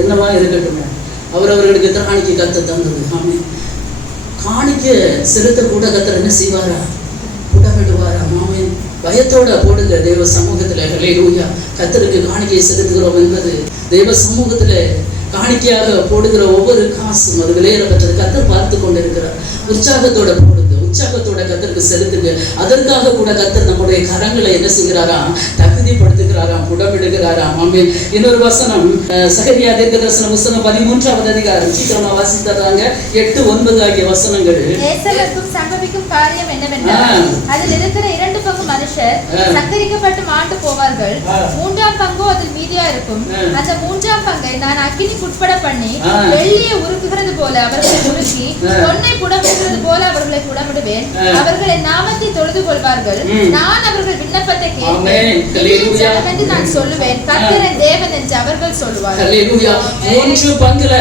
என்னவா இருக்கட்டும், அவரவர்களுக்கு காணிக்கை கத்த தந்தது. ஆமென். காணிக்கை செலுத்த கூட கத்தர் என்ன செய்வாரா? புடமிடுவாரா? ஆமென். பயத்தோட போடுங்க தேவ சமூகத்துல. ஹல்லேலூயா. கத்தருக்கு காணிக்கையை செலுத்துகிறோம் என்பது தேவ சமூகத்துல காணிக்கையாக போடுகிற ஒவ்வொரு காசும் அது விலையேறப்பட்டது. கத்தர் பார்த்து கொண்டு இருக்கிறார். உற்சாகத்தோட போடுங்க, உற்சாகத்தோட கத்தருக்கு செலுத்துங்க. அதற்காக கூட கத்தர் நம்முடைய கரங்களை என்ன செய்கிறாராம்? தகுதிப்படுத்துகிறாராம், புடமிடுகிறாராம். ஆமென். இன்னொரு வசனம் சகரியா தீர்க்கதரிசன புத்தகம் 13வது அதிகாரம். சீக்கிரமா வாசித்தறாங்க. 8-9 ஆகிய வசனங்கள். ஏசலுக்கும் சம்பவிக்கும் காரியம் என்னவென்றால் அதில் இருக்கிற 2 பங்கு மனுஷர் சத்தரிக்கப்பட்டு மாண்டு போவார்கள். 3ஆம் பங்கோ அதில் மீதியா இருக்கும். அந்த 3ஆம் பங்கை நான் அக்கினிக்கு உட்பட பண்ணி வெள்ளியை உருக்குகிறது போல அவர்களை உருக்கி பொன்னை புடமிடுகிறது போல அவர்களை புடமிடுவேன். அவர்கள் என் நாமத்தை தொழுது கொள்வார்கள். நான் அவர்கள் விண்ணப்பத்தை கேட்பேன். ஜனம் என்று நான் சொல்லுவேன். கர்த்தர் என் தேவன் என்று அவர்கள் சொல்லுவார்கள். 3 பங்குல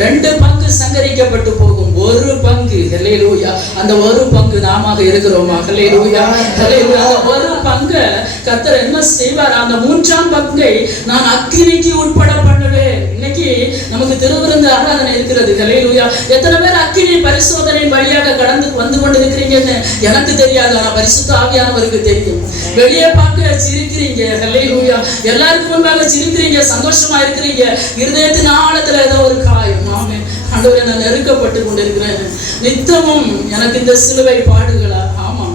2 பங்கு சங்கரிக்கப்பட்டு போகும். 1 பங்கு ஹல்லேலூயா. அந்த 1 பங்கு நாமாக இருக்கிறோமா? ஹல்லேலூயா ஹல்லேலூயா. அந்த 1 பங்கு கர்த்தர் என்ன செய்வார்? அந்த 3ஆம் பங்கை நான் அக்கினிக்கு உட்பட பண்ணுவேன். இன்னைக்கு நமக்கு திருவிருந்து ஆராதனை இருக்கிறது. ஹல்லேலூயா. எத்தனை பேர் அக்கினி பரிசோதனையின் வழியாக கடந்து வந்து கொண்டு இருக்கிறீங்கன்னு எனக்கு தெரியாது. ஆனா பரிசுத்த ஆவியானவருக்கு தெரியும். வெளியே பார்க்க சிரிக்கிறீங்க. ஹல்லேலூயா. எல்லாருக்கும் முன்பாக சிரிக்கிறீங்க, சந்தோஷமா இருக்கிறீங்க. இருதயத்தின் ஆழத்துல ஏதோ ஒரு காயம். ஆமென். ஆண்டவரே, நான் நெருக்கப்பட்டு கொண்டிருக்கிறேன். நித்தமும் எனக்கு இந்த சிலுவை பாடுகளா? ஆமா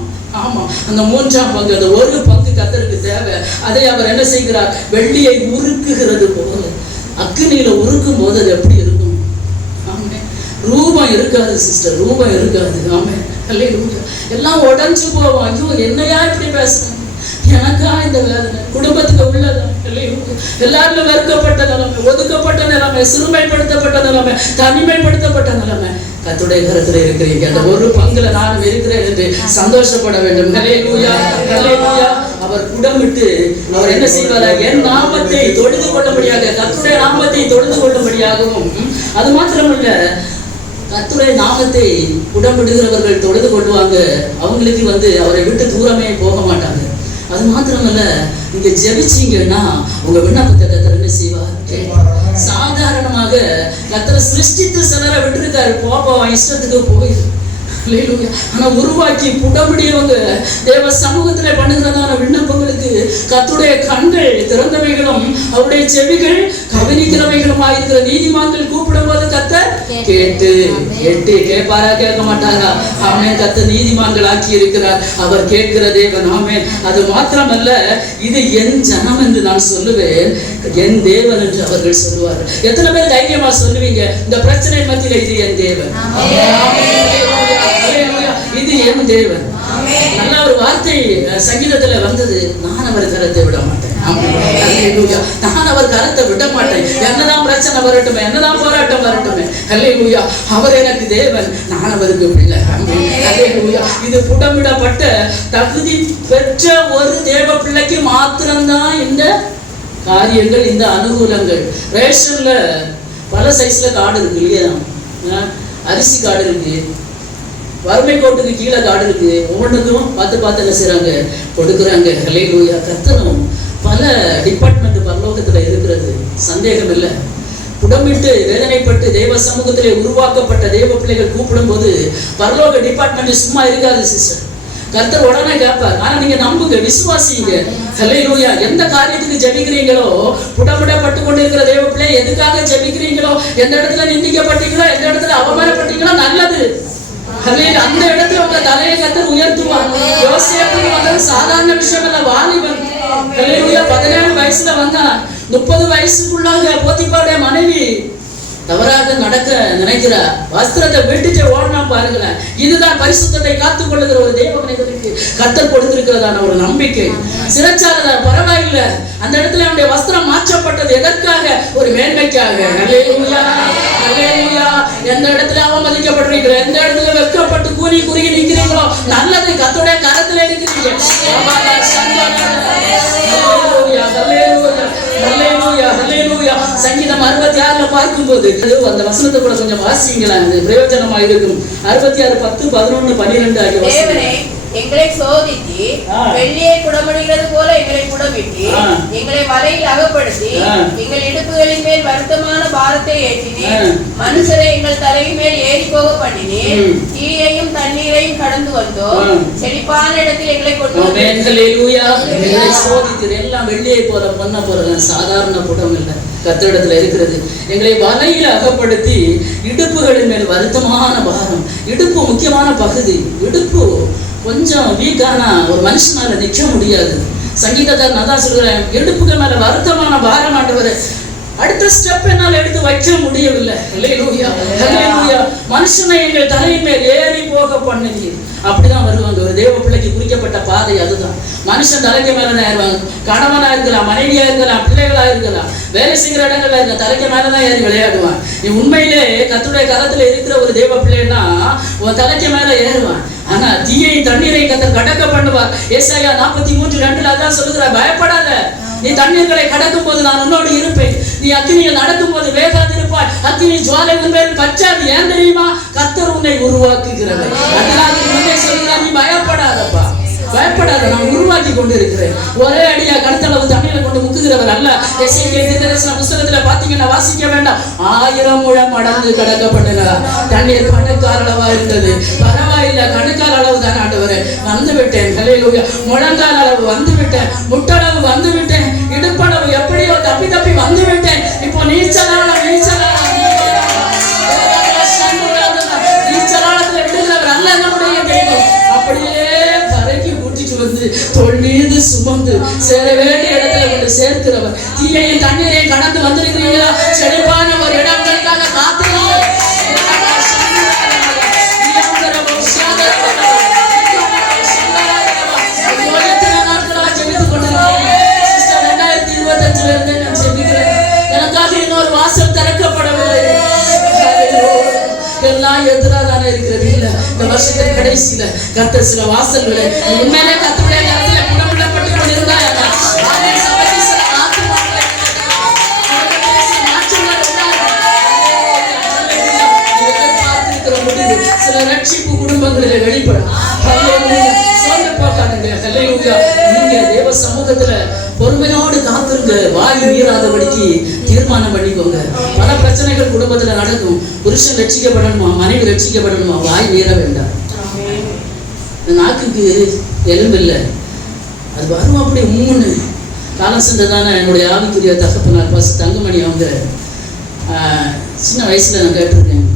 ஆமா. அந்த 3ஆம் பங்கு, அந்த 1 பங்கு கர்த்தருக்கு தேவை. அதை அவர் என்ன செய்கிறார்? வெள்ளியை உருக்குகிறது போல. அக்கினியில உருக்கும் போது அது எப்படி இருக்கும்? ஆமென். ரூபம் இருக்காது சிஸ்டர், ரூபம் இருக்காது. ஆமென். ஹல்லேலூயா. எல்லாம் உடைஞ்சு போவோம். ஐயோ, என்னையா இப்படி பேசுறேன்? எனக்கா இந்த வேதனை? குடும்பத்துக்கு உள்ளதா? எல்லாரும் வெறுக்கப்பட்ட நிலைமை, ஒதுக்கப்பட்ட நிலைமை, சிறுமைப்படுத்தப்பட்ட நிலைமை, தனிமைப்படுத்தப்பட்ட நிலைமை. கர்த்தருடைய கரத்துல இருக்கிறீங்க. அந்த 1 பங்குல நானும் இருக்கிறேன் என்று சந்தோஷப்பட வேண்டும். ஹல்லேலூயா ஹல்லேலூயா. அவர் குடமிட்டு அவர் என்ன செய்வார்? என் நாமத்தை தொழுது கொள்ளும்படியாக, கர்த்தருடைய நாமத்தை தொழுது கொள்ளும்படியாகவும், அது மாத்திரமல்ல, கர்த்தருடைய நாமத்தை குடமிடுகிறவர்கள் தொழுது கொள்வாங்க. அவங்களுக்கு அவரை விட்டு தூரமே போக மாட்டாங்க. அது மாத்திரமல்ல, நீங்க ஜெபிச்சீங்கன்னா உங்க விண்ணப்பத்தை கர்த்தர் என்ன செய்வார்? சாதாரணமாக கர்த்தர் சிருஷ்டித்து சிலரை விட்டுருக்காரு. போவோம் இஷ்டத்துக்கு போயிரு. ஆனா உருவாக்கி புடமுடியவங்க தேவ சமூகத்துல பண்ணுகிறதான விண்ணப்பங்களுக்கு கர்த்தருடைய கண்கள் திறந்தவைகளும் அவருடைய செவிகள் கவனிக்கிறவைகளும் ஆயிருக்கிற நீதிமான்கள் கூப்பிடும் போது கர்த்தர் கேட்டு கேட்டு கேட்பாரா? கேட்க மாட்டாரா? ஆமென். கர்த்தர் நீதிமான்கள் ஆக்கி இருக்கிறார். அவர் கேட்கிற தேவன். ஆமென். அது மாத்திரமல்ல, இது என் ஜனம் என்று நான் சொல்லுவேன், என் தேவன் என்று அவர்கள் சொல்லுவார். எத்தனை பேர் தைரியமா சொல்லுவீங்க இந்த பிரச்சனை மத்தியில? இது என் தேவன், இது என் தேவன். நல்ல ஒரு வார்த்தை சங்கீதத்துல வந்தது, நான் அவர் கரத்தை விட மாட்டேன். நான் அவர் கரத்தை விட மாட்டேன். என்னதான் பிரச்சனை வரட்டும், என்னதான் போராட்டம் வரட்டும், ஹல்லேலூயா, அவர் எனக்கு தேவன், நான் அவருக்கு பிள்ளை. ஹல்லேலூயா. இது புடமிடப்பட்ட தகுதி பெற்ற ஒரு தேவ பிள்ளைக்கு மாத்திரம்தான் இந்த காரியங்கள், இந்த அனுகூலங்கள். ரேஷன்ல பல சைஸ்ல கார்டு இருக்கு இல்லையா? அரிசி கார்டு இருக்கு, வறுமை கோட்டுக்கு கீழே கார்டு இருக்கு. ஒவ்வொன்றுக்கும் பார்த்து என்ன செய்றாங்க? கொடுக்குறாங்க. ஹல்லேலூயா. கர்த்தரும் பல டிபார்ட்மெண்ட் பரலோகத்துல இருக்கிறது, சந்தேகம் இல்லை. புடமிட்டு வேதனைப்பட்டு தேவ சமூகத்திலே உருவாக்கப்பட்ட தேவ பிள்ளைகள் கூப்பிடும் போது பரலோக டிபார்ட்மெண்ட் சும்மா இருக்காது சிஸ்டர். கர்த்தர் உடனே கேட்பார். ஆனா நீங்க நம்புங்க, விசுவாசிங்க. ஹல்லேலூயா. எந்த காரியத்துக்கு ஜெபிக்கிறீங்களோ, புடமிடப்பட்டு கொண்டிருக்கிற தேவ பிள்ளை எதுக்காக ஜெபிக்கிறீங்களோ, எந்த இடத்துல நிந்திக்கப்பட்டீங்களோ, எந்த இடத்துல அவமானப்பட்டீங்களோ, நல்லது. அந்த இடத்துல உங்க தலையை கர்த்தர் உயர்த்துவார். யோசேப்புக்கு வந்தது சாதாரண விஷயம் இல்ல. வாலிபன் 17 வயசுல வந்தான். 30 வயசுக்குள்ளாக போத்திபாருடைய மனைவி தவறாக நடக்க நினைக்கிறார். வஸ்திரத்தை விட்டுட்டு ஓடனா பாருங்களேன். இதுதான் பரிசுத்தத்தை காத்துக் கொள்ளுகிற ஒரு தேவ மனிதனுக்கு கர்த்தர் கொடுத்திருக்கிறதான ஒரு நம்பிக்கை. சிறைச்சாலை பரவாயில்லை, அந்த இடத்துல அவனுடைய வஸ்திரம் மாற்றப்பட்டது எதற்காக? ஒரு மேன்மைக்காக. ஹல்லேலூயா ஹல்லேலூயா. எந்த இடத்துல அவமதிக்கப்படுறீங்களோ, எந்த இடத்துல வெட்கப்பட்டு கூறி குறுகி நிற்கிறீங்களோ, நல்லது, கர்த்தருடைய கரத்துல இருக்கிறீங்க. சங்கீதம் 66 பார்க்கும்போது அந்த வசனத்தை கூட கொஞ்சம் வாசிங்களா, பிரயோஜனமா இருக்கும். 66, 10, 11, 12 ஆகிய வசனம். எங்களை சோதித்து வெள்ளியை குடமிடுகிறது போல எங்களை குடமிட்டு எங்களை வலையில் அகப்படுத்தி எங்கள் இடுப்புகளின் மேல் வருத்தமான பாரத்தை ஏற்றினேன். மனுஷரை எங்கள் தலையின் மேல் ஏறி போக பண்ணினேன். தீயையும் தண்ணீரையும் கடந்து வந்தோம். செழிப்பான இடத்தில் எங்களை கொண்டு சோதித்து எல்லாம் வெள்ளியை போல பண்ண போறது சாதாரண புடம் இல்லை, கர்த்தரிடத்துல இருக்கிறது. எங்களை வலையில் அகப்படுத்தி இடுப்புகளின் மேல் வருத்தமான பாரம். இடுப்பு முக்கியமான பகுதி. இடுப்பு கொஞ்சம் வீக்கானா ஒரு மனுஷனால நிற்க முடியாது. சங்கீதக்காரன் அதான் சொல்கிறேன், இடுப்புகள் மேல வருத்தமான பாரம் ஆண்டவர். அடுத்த ஸ்டெப் என்னால் எடுத்து வைக்க முடியவில்லை. ஹல்லேலூயா, ஹல்லேலூயா. மனுஷனை எங்கள் தலையின் மேல் ஏறி போக பண்ணுங்க. அப்படிதான் வருவாங்க. ஒரு தேவ பிள்ளைக்கு குறிக்கப்பட்ட பாதை அதுதான். மனுஷன் தலைக்கு மேலதான் ஏறுவாங்க. கணவனா இருக்கலாம், மனைவியா இருக்கலாம், பிள்ளைகளா இருக்கலாம், வேலை செய்கிற இடங்கள்ல இருக்க தலைக்கு மேலதான் ஏறி விளையாடுவான். நீ உண்மையிலே கர்த்தருடைய கரத்துல இருக்கிற ஒரு தேவ பிள்ளைன்னா உன் தலைக்கு மேல ஏறுவான். ஆனா தீயை தண்ணீரை கர்த்தர் கடக்க பண்ணுவார். ஏசாயா 43:2 அதான் சொல்லுகிறார், பயப்படாத, நீ தண்ணீர்களை கடக்கும் போது நான் உன்னோடு இருப்பேன், நீ அக்கினியில் நடக்கும் போது வேகாதிருப்பாய், அக்கினி ஜுவாலை உன்மேல் பற்றாது. ஏன் தெரியுமா? கர்த்தர் உன்னை உருவாக்குகிறவர். அதனால உன்னை சொல்கிறார், நீ பயப்படாதப்பா, பயப்படாத, நான் உருவாக்கி கொண்டு இருக்கிறேன். ஒரே அடியா கருத்தளவு தண்ணீரை கொண்டு முக்குகிறவர் அல்ல. எசேக்கியேல் தீர்க்கதரிசன புத்தகத்துல பாத்தீங்கன்னா வாசிக்க வேண்டாம், 1000 முழம் மடங்கு கடக்க பண்ணுகிறார். தண்ணீர் கணுக்கால் அளவா இருந்தது, பரவாயில்லை, கணுக்கால் அளவு தான் ஆண்டவரே, வந்து விட்டேன். ஹல்லேலூயா. முழங்கால் அளவு வந்து விட்டேன், முட்டளவு வந்து விட்டேன், இடுப்பளவு எப்படியோ தப்பி தப்பி வந்து விட்டேன். இப்போ நீச்சலாளத்துல விடுகிறவர் அல்ல நம்முடைய தெய்வம். அப்படியே வந்து தோள் மீது சுமந்து சேர வேண்டிய இடத்துல கொண்டு சேர்க்கிறவர். தீயையும் தண்ணீரையும் கடந்து வந்திருக்கிறீங்களா? செழிப்பான ஒரு இடங்களுக்காக காத்திருக்கிறீர்கள். எனக்காக இன்னொரு வாசல் திறக்கப்படவில்லை. எல்லாம் எதிராக தானே இருக்கிறது. இல்ல, இந்த வருஷத்தின் கடைசியில கர்த்தர் சில வாசல்களை உண்மையிலே கர்த்தருடைய கரத்துல புடமிடப்பட்டு கொண்டிருந்தார். சில ரட்சிப்பு குடும்பங்களில வெளிப்படும். சொல்ல போகாதுங்க. ஹல்லேலூயா. நீங்க தேவ சமூகத்துல பொறுமையோடு காத்திருங்க. வாய் மீறாதபடிக்கு தீர்மானம் பண்ணிக்கோங்க. பல பிரச்சனைகள் குடும்பத்துல நடக்கும். புருஷன் ரட்சிக்கப்படணுமா, மனைவி ரட்சிக்கப்படணுமா, வாய் மீற வேண்டாம். நாக்குக்கு எலும்பு இல்லை, அது வரும் அப்படி மூணு காலம் சென்றதான என்னுடைய ஆவிக்குரிய தகப்பனார் பஸ் தங்கமணி அவங்க சின்ன வயசுல நான் கேட்டிருக்கேன்.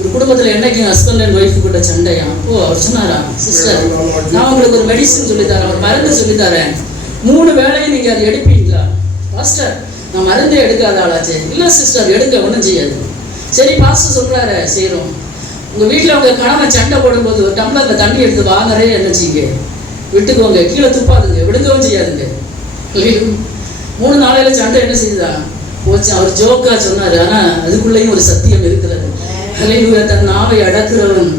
ஒரு குடும்பத்தில் என்னைக்கு ஹஸ்பண்ட் அண்ட் ஒய்ஃபு கூட சண்டையா? அப்போ அவர் சொன்னாரா, சிஸ்டர் நான் உங்களுக்கு ஒரு மெடிசன் சொல்லித்தரேன், ஒரு மருந்து சொல்லித்தரேன், 3 வேளையும் நீங்கள் அதை எடுப்பீங்களா? பாஸ்டர் நான் மருந்தே எடுக்காத ஆளாச்சு. இல்லை சிஸ்டர், எடுக்க ஒன்றும் செய்யாது. சரி பாஸ்டர் சொல்கிறாரு, செய்கிறோம். உங்கள் வீட்டில் உங்கள் கணவன் சண்டை போடும்போது ஒரு டம்ளரில் தண்ணி எடுத்து வாங்குறே என்ன செய்யுங்க, விட்டுக்கோங்க, கீழே துப்பாதுங்க, விடுக்கவும் செய்யாதுங்க. 3 நாளையில் சண்டை என்ன செய்யுதா போச்சு. அவர் ஜோக்கா சொன்னார், ஆனால் அதுக்குள்ளேயும் ஒரு சத்தியம் இருக்கிறது. ஹல்லேலூயா. தன் நாவை அடக்குறவன்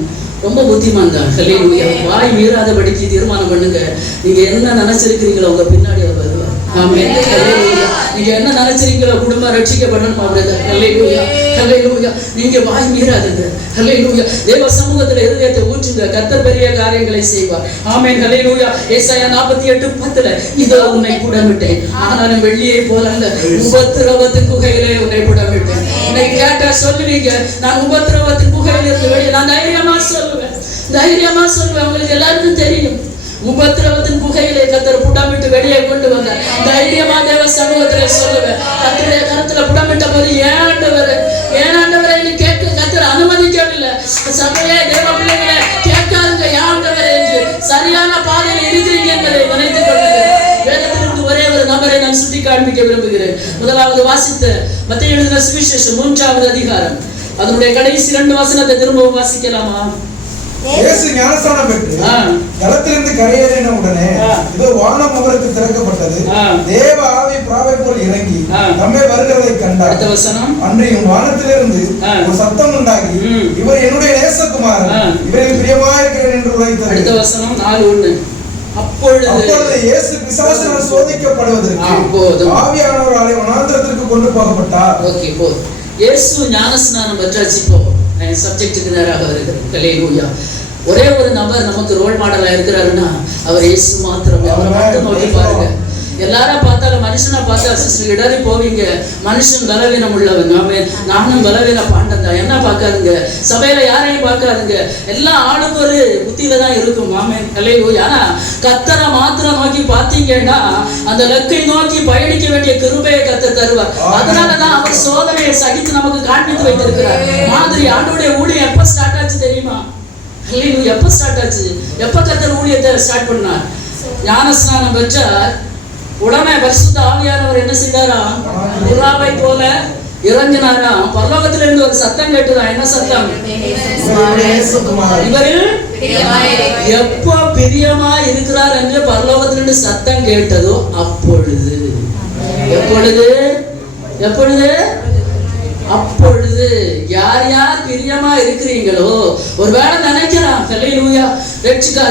ரொம்ப புத்திமான் தான். ஹல்லேலூயா. வாய் மீறாதபடிக்கு தீர்மானம் பண்ணுங்க. நீங்க என்ன நினைச்சிருக்கிறீங்களோ உங்க பின்னாடி அவர் வருவார். ஆமென். ஹல்லேலூயா. நீங்க என்ன நினைச்சிருக்கீங்களோ குடும்பம் ரட்சிக்கப்படணும் அவரது. ஹல்லேலூயா, ஹல்லேலூயா. நீங்க வாய் மீறாதீங்க. ஹல்லேலூயா. தேவ சமூகத்துல இருதயத்தை ஊற்றுங்க. கர்த்தர் பெரிய காரியங்களை செய்வார். ஆமென். ஹல்லேலூயா. ஏசாயா 48:10 இதோ உன்னை புடமிட்டேன், ஆனாலும் வெள்ளியை போல அல்ல, உபத்திரவத்தின் குகையிலே உன்னை புடமிட்டேன். உன்னை கேட்டா சொல்லுவீங்க, நான் உபத்திரவத்தின் குகையில் இருந்து வெளியே. நான் தைரியமா சொல்லுவேன், தைரியமா சொல்லுவேன். உங்களுக்கு எல்லாருக்கும் தெரியும், உபத்திரவத்தின் குகையிலே கர்த்தர் புடமிட்டு வெளியே கொண்டு வந்தார். தைரியமா தேவ சமூகத்துல சொல்லுவேன். கர்த்தருடைய கருத்துல புடமிட்ட போது ஏன் ஆண்டவரை கேட்க கர்த்தர் அனுமதிக்கவில்லை. சபையே தேவ பிள்ளைகளை கேட்காதுங்க, ஏன் ஆண்டவரே என்று. சரியான பாதையில் இருக்கிறீங்க என்பதை நினைத்துக் கொள்ளுங்க. வேதத்திலிருந்து ஒரே ஒரு நபரை நான் சுட்டி காண்பிக்க விரும்புகிறேன். முதலாவது வாசித்த மத்தேயு எழுதின சுவிசேஷம் 3வது அதிகாரம் அதனுடைய கடைசி 2 வசனத்தை திரும்பவும் வாசிக்கலாமா? இயேசு ஞானஸ்நானம் பெற்று ஜலத்திலிருந்து கரையேறின உடனே இதோ வானம் அவருக்கு திறக்கப்பட்டது, தேவ ஆவி புறாவை போல் இறங்கி நம்மை வருகிறதை கண்டார். அடுத்த வசனம், அன்றையும் வானத்திலிருந்து ஒரு சத்தம் உண்டாகி, இவர் என்னுடைய நேசகுமாரன், இவரில் பிரியமாயிருக்கிறேன் என்று உரைத்தது. அடுத்த வசனம் 4:1 அப்பொழுது இயேசு பிசாசினால் சோதிக்கப்படுவதற்கு ஆவியானவராலே வனாந்திரத்திற்கு கொண்டு போகப்பட்டார். ஓகே, போதும். இயேசு ஞானஸ்நானம் பெற்றாச்சு. இப்போ சப்ஜெக்டுக்கு நேராக வருகிறது. ஹல்லேலூயா. ஒரே ஒரு நபர் நமக்கு ரோல் மாடலா இருக்கிறாருன்னா அவர் இயேசு மாத்திரமே. அவரை மட்டும் நோக்கி பாருங்க. எல்லாரும் பார்த்தாலும் மனுஷனை பார்த்தா சிஸ்டர் இடறி போவீங்க. மனுஷன் பலவீனம் உள்ளவன். நானும் பலவீன பாண்டம் தான். என்ன பார்க்காதுங்க, சபையில யாரையும் பார்க்காதுங்க. எல்லாம் ஆளுக்கு ஒரு புத்தியில தான் இருக்கும். ஆமென். ஹல்லேலூயா. ஆனா கர்த்தரை மாத்திரம் நோக்கி பார்த்தீங்கன்னா அந்த லக்கை நோக்கி பயணிக்க வேண்டிய கிருபையை கர்த்தர் தருவார். அதனாலதான் அவர் சோதனையை சகித்து நமக்கு காண்பித்து வைத்திருக்கிறார். மாதிரி ஆண்டவருடைய ஊழியம் எப்ப ஸ்டார்ட் ஆச்சு தெரியுமா? ஹல்லேலூயா. எப்ப ஸ்டார்ட் ஆச்சு? எப்ப கர்த்தர் ஊழியத்தை ஸ்டார்ட் பண்ணார்? ஞானஸ்நானம் பெற்றார். உடனே பரிசுத்த ஆவியானவர் என்ன செய்தாரா? புறாவை போல இறங்கினாரா. பரலோகத்துல இருந்து ஒரு சத்தம் கேட்டுதா. என்ன சத்தம்? இவரில் எப்போ பிரியமா இருக்கிறார் என்று பரலோகத்திலிருந்து சத்தம் கேட்டதோ அப்பொழுது அப்பொழுது யார் யார் பிரியமா இருக்கிறீங்களோ, ஒருவேளை நினைக்கிறான் ஹல்லேலூயா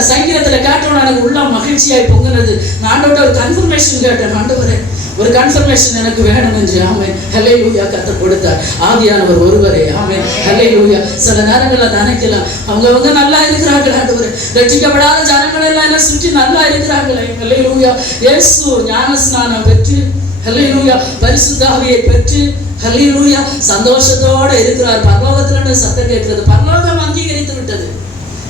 சங்கீதத்துல கேட்டோம், எனக்கு உள்ள மகிழ்ச்சியாய் பொங்குனது. நான் ஆண்டவர்ட்ட ஒரு கன்ஃபர்மேஷன் கேட்டேன். ஆண்டவரே ஒரு கன்ஃபர்மேஷன் எனக்கு வேணும் என்று. ஆமென் ஹல்லேலூயா கர்த்தர் கொடுத்தார். ஆவியானவர் ஒருவரே. ஆமென் ஹல்லேலூயா. சில நேரங்கள்ல நினைக்கலாம் அவங்க நல்லா இருக்கிறாங்களே ஆண்டவரே, ரட்சிக்கப்படாத ஜனங்கள் எல்லாம் என்ன சுற்றி நல்லா இருக்கிறாங்களே. ஹல்லேலூயா. இயேசு ஞானஸ்நானம் பெற்று ஹல்லேலூயா பரிசுத்த ஆவியை பெற்று ஹல்லேலூயா சந்தோஷத்தோட இருக்கிறார். பரலோகத்துல சத்தம் கேட்கிறது. பரலோகம் அங்கீகரித்து விட்டது,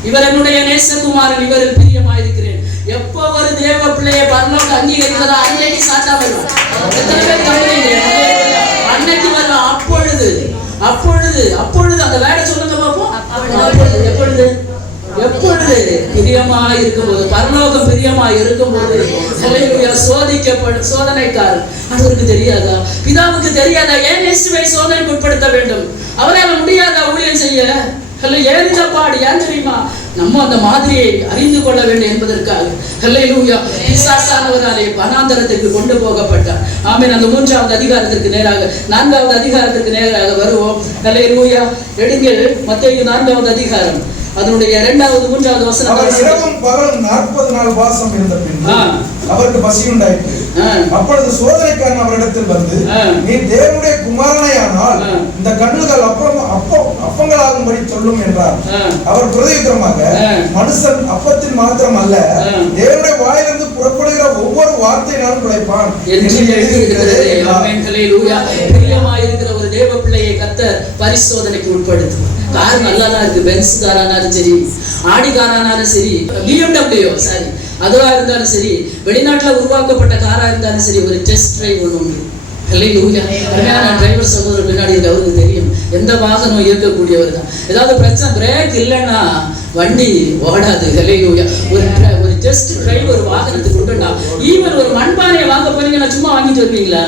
இவர் என்னுடைய நேசகுமாரன், இவரில் பிரியமாயிருக்கிறேன். எப்போ ஒரு தேவ பிள்ளையை பரலோகம் அங்கீகரிக்கிறதா அன்னைக்கு சாத்தா வருவான். எத்தனை பேர் கவனிங்க? அன்னைக்கு வருவான். அப்பொழுது அந்த வேலை சொல்லுங்க பார்ப்போம். எப்பொழுது பிரியமா இருக்கும்போது, பரலோகம் பிரியமா இருக்கும்போது ஹல்லேலூயா சோதிக்கப்படும் சோதனைக்காரர். அவருக்கு தெரியாதா? பிதாவுக்கு தெரியாதா ஏன் இயேசுவை சோதனைக்கு உட்படுத்த வேண்டும்? அவரால் முடியாதா ஊழியம் செய்ய? ஏன் பாடு ஏன் தெரியுமா? நம்ம அந்த மாதிரியை அறிந்து கொள்ள வேண்டும் என்பதற்காக ஹல்லேலூயா பிசாசானவராலே வனாந்தரத்திற்கு கொண்டு போகப்பட்டார். ஆமென். அந்த 3வது அதிகாரத்திற்கு நேராக 4வது அதிகாரத்திற்கு நேராக வருவோம். ஹல்லேலூயா. எடுங்கள் மத்தேயு 4வது அதிகாரம் அதனுடைய 2வது 3வது வசனம். அவர் இரவும் பகலும் 40 நாள் வாசம் இருந்த பின் அவருக்கு பசி உண்டாயிற்று. அப்பொழுது சோதனைக்காரன் அவரிடத்தில் வந்து, நீ தேவனுடைய குமாரனையானால் இந்த கண்ணுகள் அப்பங்களாகும்படி சொல்லும் என்றார். அவர் பிரதியுத்தரமாக, மனுஷன் அப்பத்தில் மாத்திரம் அல்ல, தேவனுடைய வாயிலிருந்து புறப்படுகிற ஒவ்வொரு வார்த்தையினாலும் பிழைப்பான் என்று எழுதியிருக்கிறது. ஆமென் ஹல்லேலூயா. பிரியமாயிருக்கிற ஒரு தேவ பிள்ளையை கர்த்தர் பரிசோதனைக்கு உட்படுத்துவார். கார் நல்லாதான் இருக்கு, பென்ஸ் காரானாலும் சரி, ஆடி காரானாலும் சரி, BMW சாரி அதுவா இருந்தாலும் சரி, வெளிநாட்டுல உருவாக்கப்பட்ட காரா இருந்தாலும் சரி, ஒரு டெஸ்ட் டிரைவ் ஒண்ணு ஹல்லேலூயா. டிரைவர் சகோதரர் பின்னாடி இருக்கு, அவருக்கு தெரியும் எந்த வாகனம் இயக்கக்கூடியவர் தான். ஏதாவது பிரச்சனை பிரேக் இல்லைன்னா வண்டி ஓடாது. ஹல்லேலூயா. ஒரு ஜஸ்ட் டிரைவ் ஒரு வாகனத்துக்கு உண்டுன்னா, ஈவன் ஒரு மண்பானையை வாங்க போறீங்கன்னா சும்மா வாங்கிட்டு வருவீங்களா?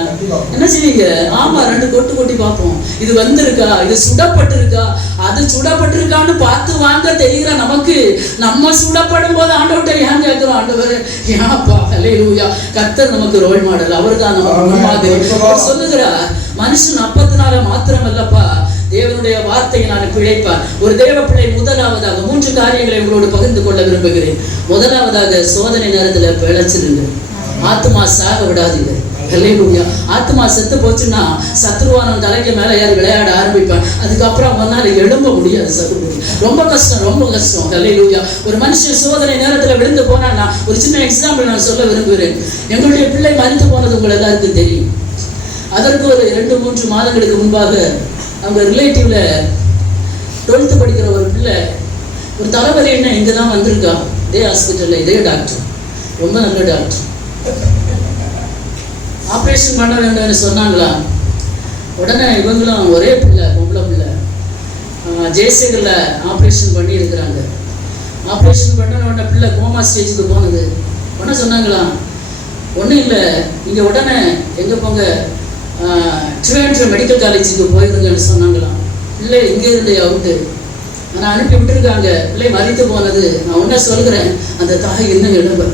என்ன செய்வீங்க? ஆமா 2 கொட்டு கொட்டி பார்ப்போம். இது வந்திருக்கா, இது சுடப்பட்டிருக்கா, அது சுடப்பட்டிருக்கான்னு பார்த்து வாங்க தெரிகிற நமக்கு, நம்ம சுடப்படும் போது ஆண்டவர்கிட்ட ஏன் கேட்கிறோம்? ஆண்டவர் ஏன்ப்பா? ஹல்லேலூயா. கர்த்தர் நமக்கு ரோல் மாடல், அவர் தான் நமக்கு மாதிரி. சொல்லுகிறார், மனுஷன் அப்பத்தினால மாத்திரம் அல்லப்பா, தேவனுடைய வார்த்தையினால பிழைப்பார். ஒரு தேவ பிள்ளை முதலாவதாக 3 காரியங்களை உங்களோடு பகிர்ந்து கொள்ள விரும்புகிறேன். முதலாவதாக சோதனை நேரத்துல பிழைச்சிருங்க, ஆத்மா சாக விடாதீங்க. ஹல்லேலூயா. ஆத்மா செத்து போச்சுன்னா சத்ருவானன் தலைக்கு மேல ஏறி விளையாட ஆரம்பிப்பான். அதுக்கப்புறம் அவனால எழும்ப முடியாது. சத்ரு ரொம்ப கஷ்டம். ஹல்லேலூயா. ஒரு மனுஷன் சோதனை நேரத்துல விழுந்து போனான்னா, ஒரு சின்ன எக்ஸாம்பிள் நான் சொல்ல விரும்புகிறேன். எங்களுடைய பிள்ளை மறித்து போனது உங்கள் எல்லாருக்கும் தெரியும். அதற்கு ஒரு 2-3 மாதங்களுக்கு முன்பாக அவங்க ரிலேட்டிவ்ல 12th படிக்கிற ஒரு பிள்ளை, ஒரு தலைவலி என்ன இங்கே தான் வந்திருக்கா, இதே ஹாஸ்பிட்டலில், இதே டாக்டர், ரொம்ப நல்ல டாக்டர். ஆப்ரேஷன் பண்ண வேண்டும்னு சொன்னாங்களா. உடனே இவங்களும் ஒரே பிள்ளை, பொம்பளை பிள்ளை, ஜேசியில் ஆப்ரேஷன் பண்ணி இருக்கிறாங்க. ஆப்ரேஷன் பண்ண பிள்ளை கோமா ஸ்டேஜுக்கு போனது. உடனே சொன்னாங்களா, ஒன்றும் இல்லை, நீங்கள் உடனே எங்கே போங்க, ட்ரிவாண்ட்ரம் மெடிக்கல் காலேஜுக்கு போயிருங்கன்னு சொன்னாங்களாம். பிள்ளை இங்கே இருந்து அவுட்டு, ஆனால் அனுப்பி விட்டுருக்காங்க. பிள்ளை மறித்து போனது. நான் ஒன்றை சொல்கிறேன், அந்த தாய் இன்னும் இடம்பெற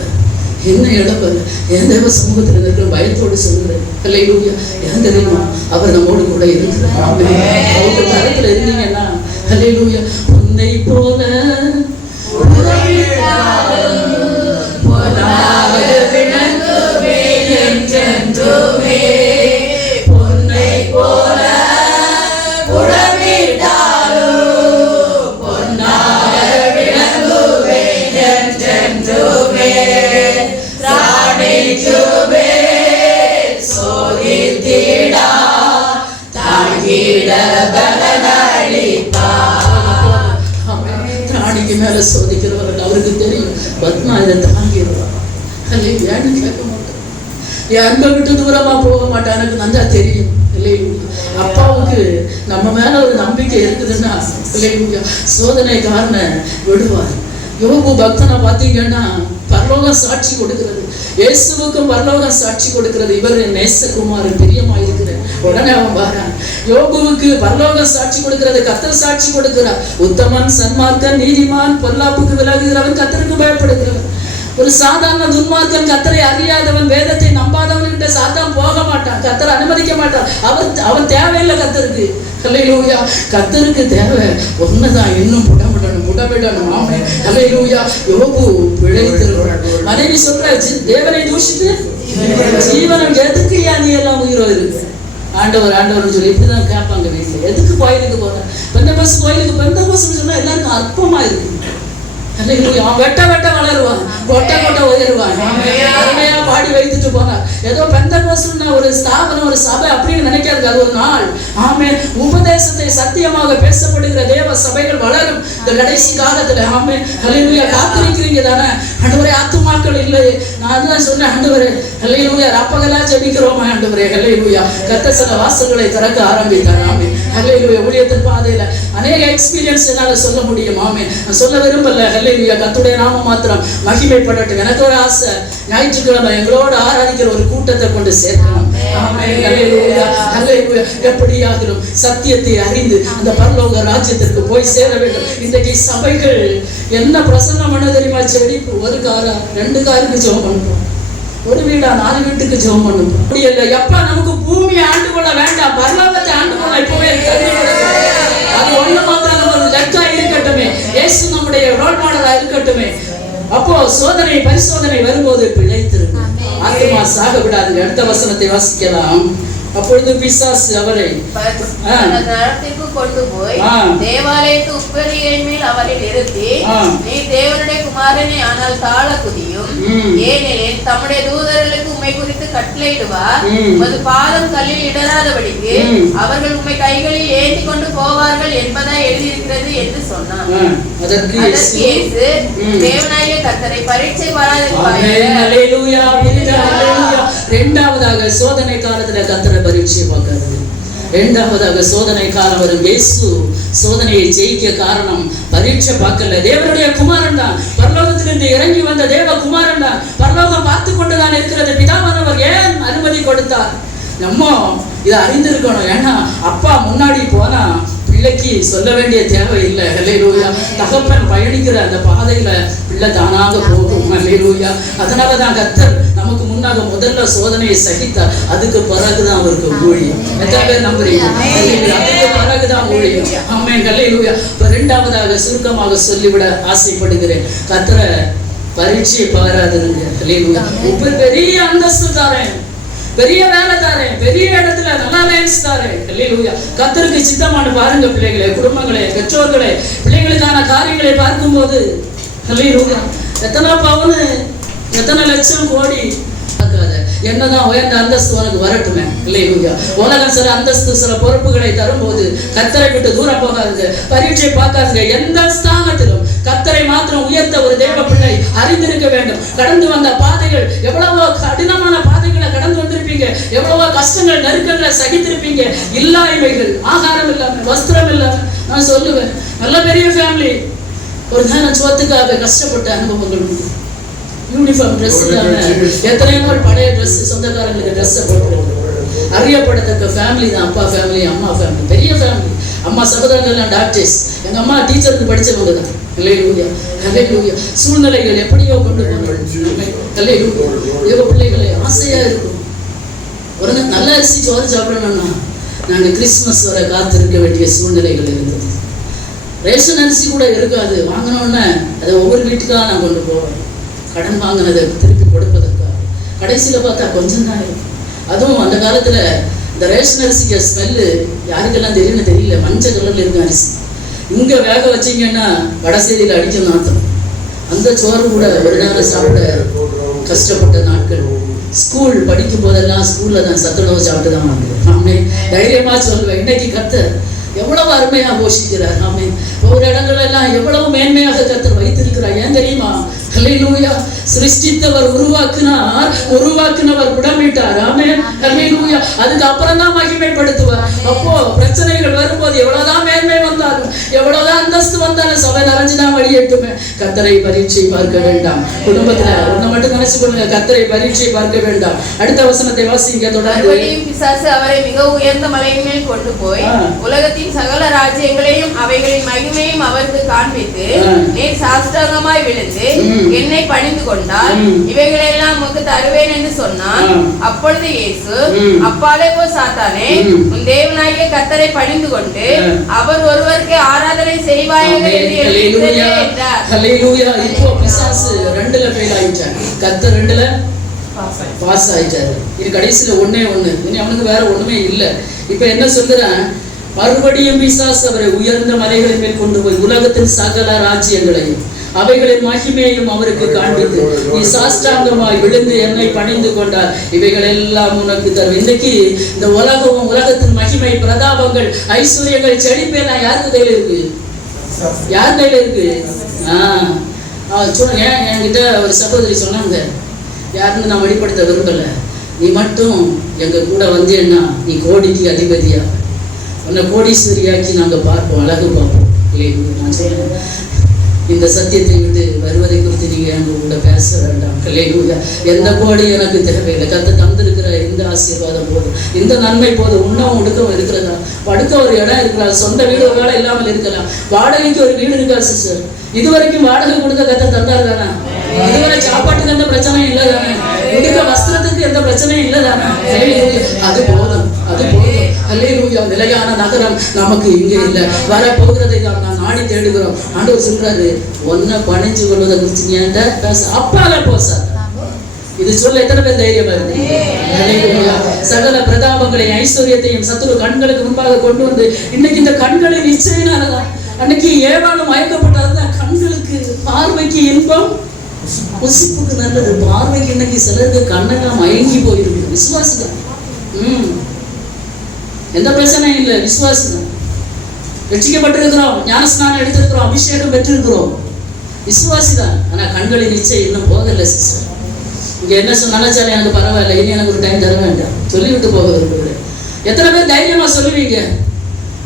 என் தேவ சமூகத்தில் இருக்கிற பயத்தோடு சொல்கிறேன். ஹல்லேலூயா. ஏன் தெரியுமா? அவர் நம்மோடு கூட இருக்கிறார். அவருக்கு தரத்தில் இருந்தீங்கன்னா ஹல்லேலூயா. உன்னை போல மேல சோதிக்கிறவர்கள் அவருக்கு தெரியும். பத்மா இதை தாங்கிடுவார். ஏன்னு கேட்க மாட்டேன். என் அன்பை விட்டு தூரமா போக மாட்டேன், எனக்கு நல்லா தெரியும். அப்பாவுக்கு நம்ம மேல ஒரு நம்பிக்கை இருக்குதுன்னா சோதனை காரண விடுவார். யோபு பக்தனை பார்த்தீங்கன்னா பரலோகம் சாட்சி கொடுக்கிறது, இயேசுவுக்கும் பரலோகம் சாட்சி கொடுக்கிறது. இவர் நேசகுமாரன் பிரியமாயிருக்கிறார். உடனே அவன் வரான். யோபுவுக்கு பரலோகம் சாட்சி கொடுக்கிறது, கர்த்தர் சாட்சி கொடுக்கிறார். உத்தமன், சன்மார்க்கன், நீதிமான், பொல்லாப்புக்கு விலகுகிறவன், கர்த்தருக்கு பயப்படுகிறவன். ஒரு சாதாரண துன்மார்க்கன், கர்த்தரை அறியாதவன், வேதத்தை நம்பாதவன்கிட்ட சாத்தான் போக மாட்டான், கர்த்தரை அனுமதிக்க மாட்டான். அவன் தேவையில்லை கர்த்தருக்கு. ஹல்லேலூயா. கர்த்தருக்கு தேவை ஒண்ணுதான், இன்னும் புடமிடணும். ஆமென். ஹல்லேலூயா. யோபு பிழைத்திருக்கிறான். மனைவி சொல்ற, தேவனை தூஷித்து ஜீவனம் எதுக்கு நீ எல்லாம் உயிரோ இருக்கு? ஆண்டவர் சொல்லி இப்படிதான் கேட்பாங்க வீட்டுல. எதுக்கு கோயிலுக்கு போற? பெந்தகோஸ்து கோயிலுக்கு பெந்தகோஸ்துன்னு சொன்னா எல்லாருக்கும் அற்பமா இருக்கு. அவன் வெட்ட வளருவான், கொட்ட உயருவான். அருமையா பாடி வைத்துட்டு போனார். ஏதோ பெந்தகோஸ்துன்னா ஒரு ஸ்தாபனம், ஒரு சபை அப்படின்னு நினைக்கிறது. அது ஒரு நாள். ஆமென். உபதேசத்தை சத்தியமாக பேசப்படுகிற தேவ சபைகள் வளரும் இந்த கடைசி காலத்துல. ஆமென். ஹல்லேலூயா. காத்திருக்கிறீங்க தானே? ஆண்டவரே, ஆத்துமாக்கள் இல்லையே. நான் தான் சொன்னேன், ஆண்டவரே ஹல்லேலூயா, ரப்பகலா ஜெபிக்கிறோமா ஆண்டவரே? ஹல்லேலூயா. கர்த்தர் சில வாசல்களை திறக்க ஆரம்பித்தார். ஆமென். ஹல்லேலூயா. ஊழியத்தின் பாதையில அநேக எக்ஸ்பீரியன்ஸ் என்னால சொல்ல முடியும். ஆமென். நான் சொல்ல விரும்பல. ஹல்லேலூயா. கர்த்தருடைய நாமம் மாத்திரம் மகிமைப்படட்டும். எனக்கு ஒரு ஆசை, ஞாயிற்றுக்கிழமை எங்களோட ஆராதிக்கிற ஒரு கூட்டத்தை கொண்டு சேர்க்கணும். ஆமென். ஹல்லேலூயா. ஹல்லேலூயா. எப்படியாகிலும் சத்தியத்தை அறிந்து அந்த பரலோக ராஜ்யத்திற்கு போய் சேர வேண்டும். இன்றைக்கு சபைகள் என்ன பிரசன்னம் பண்ண தெரியுமா? செடிப்பு ஒரு காரா 2 காருக்கு ஜெபம் பண்ணுவோம், ஒரு வீடா 4 வீட்டுக்கு ஜெபம் பண்ணுவோம். அப்படி இல்லை. எப்ப நமக்கு பூமியை ஆண்டு கொள்ள வேண்டாம், பரலோகத்தை ஆண்டு கொள்ள இப்பவே அது ஒண்ணு மாத்திரம் நமது லக்கா இருக்கட்டுமே. இயேசு நம்முடைய ரோல் மாடலா இருக்கட்டுமே. அப்போ சோதனை பரிசோதனை வரும்போது பிழைத்திருக்கு, ஆத்மா சாக விடாது. அடுத்த வசனத்தை வாசிக்கலாம். அப்பொழுது பிசாசு அவரை கொண்டு போய் தேவாலயத்து உப்பரிகை மேல் அவரை நிறுத்தி, நீ தேவனுடைய குமாரனை ஆனால் தாழ குதியும், ஏனெனில் தம்முடைய தூதர்களுக்கு உம்மை குறித்து கட்டளையிடுவார், உமது பாதம் கல்லில் இடராதபடிக்கு அவர்கள் உம்மை கைகளில் ஏந்தி கொண்டு போவார்கள் என்பதா எழுதியிருக்கிறது என்று சொன்னான். அதற்கு இயேசு, தேவனாகிய கர்த்தரை பரீட்சை பாராதிருப்பாயாக. இரண்டாவதாக சோதனை காலத்துல கர்த்தரை பரீட்சை பார்க்கிறது. இரண்டாவதாக சோதனை காலம் வரும். இயேசு சோதனையை ஜெயிக்க காரணம் பரீட்சை பார்க்கல, தேவனுடைய குமாரன் தான். பரலோகத்திலிருந்து இறங்கி வந்த தேவ குமாரன் தான். பரலோகம் பார்த்து கொண்டுதான் இருக்கிறது. பிதாவானவர் ஏன் அனுமதி கொடுத்தார்? நம்ம இதை அறிந்திருக்கணும். ஏன்னா அப்பா முன்னாடி போனா பிள்ளைக்கு சொல்ல வேண்டிய தேவை இல்லை. ஹல்லேலூயா. தகப்பன் பயணிக்கிற அந்த பாதையில பிள்ளை தானாக போகும். ஹல்லேலூயா. அதனாலதான் கர்த்தர் நமக்கு முன்னாக முதல்ல சோதனையை சகித்தார். அதுக்கு பிறகுதான் அவருக்கு ஊழியம். எத்தனை பேர் நம்புறீங்க? அதுக்கு பிறகுதான் ஊழியம். ஆமென். ஹல்லேலூயா. இப்ப இரண்டாவதாக சுருக்கமாக சொல்லிவிட ஆசைப்படுகிறேன். கர்த்தரை பரீட்சையை பாராதுங்க. ஹல்லேலூயா. பெரிய அந்தஸ்து தாரேன், பெரிய வேலை தாரேன், பெரிய இடத்துல நல்லா லைன்ஸ் தாரேன். ஹல்லேலூயா. கர்த்தருக்கு சித்தமான பாருங்க பிள்ளைகளே, குடும்பங்களே, பெற்றோர்களே, பிள்ளைகளுக்கான காரியங்களை பார்க்கும்போது ஹல்லேலூயா, எத்தனை பவுனு, எத்தனை லட்சம் கோடி என்னதான் உயர்ந்த அந்தஸ்து உனக்கு வரட்டுமே. ஹல்லேலூயா. உலகம் சில அந்தஸ்து, சில பொறுப்புகளை தரும்போது கர்த்தரை விட்டு தூரம் போகாதுங்க, பரீட்சை பார்க்காதுங்க. எந்த ஸ்தானத்திலும் கர்த்தரை மாத்திரம் உயர்த்த ஒரு தேவ பிள்ளை அறிந்திருக்க வேண்டும். கடந்து வந்த பாதைகள் எவ்வளவோ கடினமான பாதைகளை கடந்து வந்திருப்பீங்க, எவ்வளவோ கஷ்டங்கள், நெருக்கங்களை சகித்திருப்பீங்க. இல்லாய்மைகள், ஆகாரம் இல்லாம, வஸ்திரம் இல்லாம. நான் சொல்லுவேன், நல்ல பெரிய ஃபேமிலி, ஒரு நேரம் சோத்துக்காக கஷ்டப்பட்ட அனுபவங்கள் உண்டு. யூனிஃபார்ம் ட்ரெஸ் இல்லாம எத்தனையோ நாள் பழைய ட்ரெஸ், சொந்தக்காரங்களுக்கு ட்ரெஸ்ஸை போட்டு அறியப்படத்தக்க ஃபேமிலி தான். அப்பா ஃபேமிலி, அம்மா ஃபேமிலி, பெரிய ஃபேமிலி. அம்மா சகோதரர்கள்லாம் டாக்டர்ஸ், எங்க அம்மா டீச்சருக்கு படிச்சவங்க தான். ஹல்லேலூயா. ஹல்லேலூயா. சூழ்நிலைகள் எப்படியோ கொண்டு போனாங்க. ஹல்லேலூயா. தேவ பிள்ளைகளை ஆசையா இருக்கும். ஒரு நல்ல அரிசி சோறு சாப்பிடணும்னா நாங்கள் கிறிஸ்துமஸ் வர காத்திருக்க வேண்டிய சூழ்நிலைகள் இருந்தது. ரேஷன் அரிசி கூட இருக்காது. வாங்கினோன்னே அதை ஒவ்வொரு வீட்டுக்காக நான் கொண்டு போவேன், கடன் வாங்கினதை திருப்பி கொடுப்பதற்காக. கடைசியில் பார்த்தா கொஞ்சம் தான் இருக்கும். அதுவும் அந்த காலத்தில் இந்த ரேஷன் அரிசிக்கு ஸ்மெல்லு யாருக்கெல்லாம் தெரியும்னு தெரியல, மஞ்சள் கலரில் இருக்கும் அரிசி. இங்கே வேக வச்சிங்கன்னா வடசேரியில் அடிக்கும் நாத்தம். அந்த சோறு கூட ஒரு நேரம் சாப்பிட கஷ்டப்பட்ட நாட்கள். ஸ்கூல் படிக்கும் போதெல்லாம் ஸ்கூலில் தான் சத்துணவு சாப்பிட்டு தான் வாங்குவேன். ஆமே, தைரியமாக சொல்லுவேன். இன்னைக்கு கர்த்தர் எவ்வளவு அருமையாக போஷிக்கிறார். ஆமே, ஒரு இடங்களெல்லாம் எவ்வளவு மேன்மையாக கர்த்தர் வைத்திருக்கிறார். ஏன் தெரியுமா? ஹல்லேலூயா. சிருஷ்டித்தவர் உருவாக்குனவர் புடமிட்டார். ஆமென். ஹல்லேலூயா. அதுக்கு அப்புறம் தான் மகிமைப்படுத்துவார். அப்போ பிரச்சனைகள் வரும்போது எவ்வளவுதான் மேன்மை வந்தாலும், எவ்வளவுதான் அந்தஸ்து வந்தாலும், சபை நிறைஞ்சுதான் அழியட்டுமே. கர்த்தரை பரீட்சை பார்க்க வேண்டாம். குடும்பத்துல ஒண்ணு மட்டும் நினைச்சு கொள்ளுங்க, கர்த்தரை பரீட்சை பார்க்க வேண்டாம். அடுத்த வசனத்தை வாசிங்க தொடர்ந்து. பிசாசு அவரை மிக உயர்ந்த மலையின் மேல் கொண்டு போய் உலகத்தின் சகல ராஜ்யங்களையும் அவைகளின் மகிமையும் அவருக்கு காண்பித்து, நீர் சாஷ்டாங்கமாய் விழுந்து என்னை பணிந்து கொண்டால் இவைகளெல்லாம் உமக்கு தருவேன் என்று சொன்னான். அப்பொழுது இயேசு, அப்பாலே போ சாத்தானே, உன் தேவனாகிய கர்த்தரை பணிந்து கொண்டு அவர் ஒருவருக்கு ஆராதனை செய்வாயாக என்று எழுதியிருக்கிறதே என்றார். இப்போ பிசாசு 2ல ஃபெயில் ஆயிட்டான், கர்த்தர் 2ல பாஸ் ஆயிட்டாரு. இது கடைசியில ஒண்ணே ஒண்ணு, இனி அவனுக்கு வேற ஒண்ணுமே இல்ல. இப்ப என்ன சொல்றான், மறுபடியும் பிசாசு அவரை உயர்ந்த மலைகளின் மேல் கொண்டு போய் உலகத்தின் சகல ராஜ்யங்களையும் அவைகளின் மகிமையையும் அவருக்கு காண்பித்து, நீ சாஷ்டாங்கமாய் விழுந்து என்னை பணிந்து கொண்டார் இவைகள் எல்லாம் உனக்கு தரும். இன்னைக்கு இந்த உலகத்தின் மகிமை, பிரதாபங்கள், ஐஸ்வர்யங்கள், செழிப்பெல்லாம் யாருக்கு கையில இருக்கு? யார் கையில இருக்கு? என்கிட்ட ஒரு சகோதரி சொன்னாங்க, யாருன்னு நான் வெளிப்படுத்த விரும்பல, நீ மட்டும் எங்க கூட வந்தேன்னா நீ கோடிக்கு அதிபதியா, உன்னை கோடீஸ்வரியாக்கி நாங்க பார்ப்போம், அழகு பார்ப்போம். நான் சொல்றேன், இந்த சத்தியத்தை விட்டு வருவதை குறித்து நீங்க எங்க கூட பேச வேண்டாம். ஹல்லேலூயா. எந்த கோடி எனக்கு தேவையில்லை. கர்த்தர் தந்திருக்கிற இந்த ஆசீர்வாதம் போதும், இந்த நன்மை போதும். உண்ணவும் உடுக்கவும் இருக்கிறதா, படுக்க ஒரு இடம் இருக்கலாம், சொந்த வீடு ஒரு வேலை இல்லாமல் இருக்கலாம், வாடகைக்கு ஒரு வீடு இருக்கா சிஸ்டர்? இதுவரைக்கும் வாடகை கொடுக்க கர்த்தர் தந்தாரு தானே? இதுவரை சாப்பாட்டுக்கு எந்த பிரச்சனையும் இல்லை தானே? உடுக்க வஸ்திரத்துக்கு எந்த பிரச்சனையும் இல்லை தானே? அது போதும், அது போதும். ஹல்லேலூயா. நிலையான நகரம் நமக்கு இங்கே இல்லை, வரப்போகிறதை நான் நாடி தேடுகிறோம். ஆண்டவர் சொல்றாரு, ஒன்ன பணிஞ்சு கொள்வதை குறித்து நீ என்கிட்ட பேச, அப்பால போசா. இது சொல்ல எத்தனை பேர் தைரியமா இருக்கு? சகல பிரதாபங்களையும் ஐஸ்வர்யத்தையும் சத்துரு கண்களுக்கு முன்பாக கொண்டு வந்து, இன்னைக்கு இந்த கண்களின் நிச்சயினாலதான் அன்னைக்கு ஏவாளும் மயக்கப்பட்டதுதான். கண்களுக்கு பார்வைக்கு இன்பம், புசிப்புக்கு நல்லது. பார்வைக்கு இன்னைக்கு சிலருக்கு கண்ணெல்லாம் மயங்கி போயிருக்கு. விசுவாசிதான். எந்த பிரச்சனையும் இல்லை, விசுவாசிதான். ரட்சிக்கப்பட்டிருக்கிறோம், ஞானஸ்நானம் எடுத்திருக்கிறோம், அபிஷேகம் பெற்றிருக்கிறோம், விசுவாசிதான். ஆனா கண்களின் நிச்சயம் இன்னும் போகல சிஸ்டர். இங்க என்ன நினைச்சாலும் எனக்கு பரவாயில்ல, இனி எனக்கு ஒரு டைம் தர வேண்டாம், சொல்லிவிட்டு போக விரும்புகிறேன். எத்தனை பேர் தைரியமா சொல்லுவீங்க,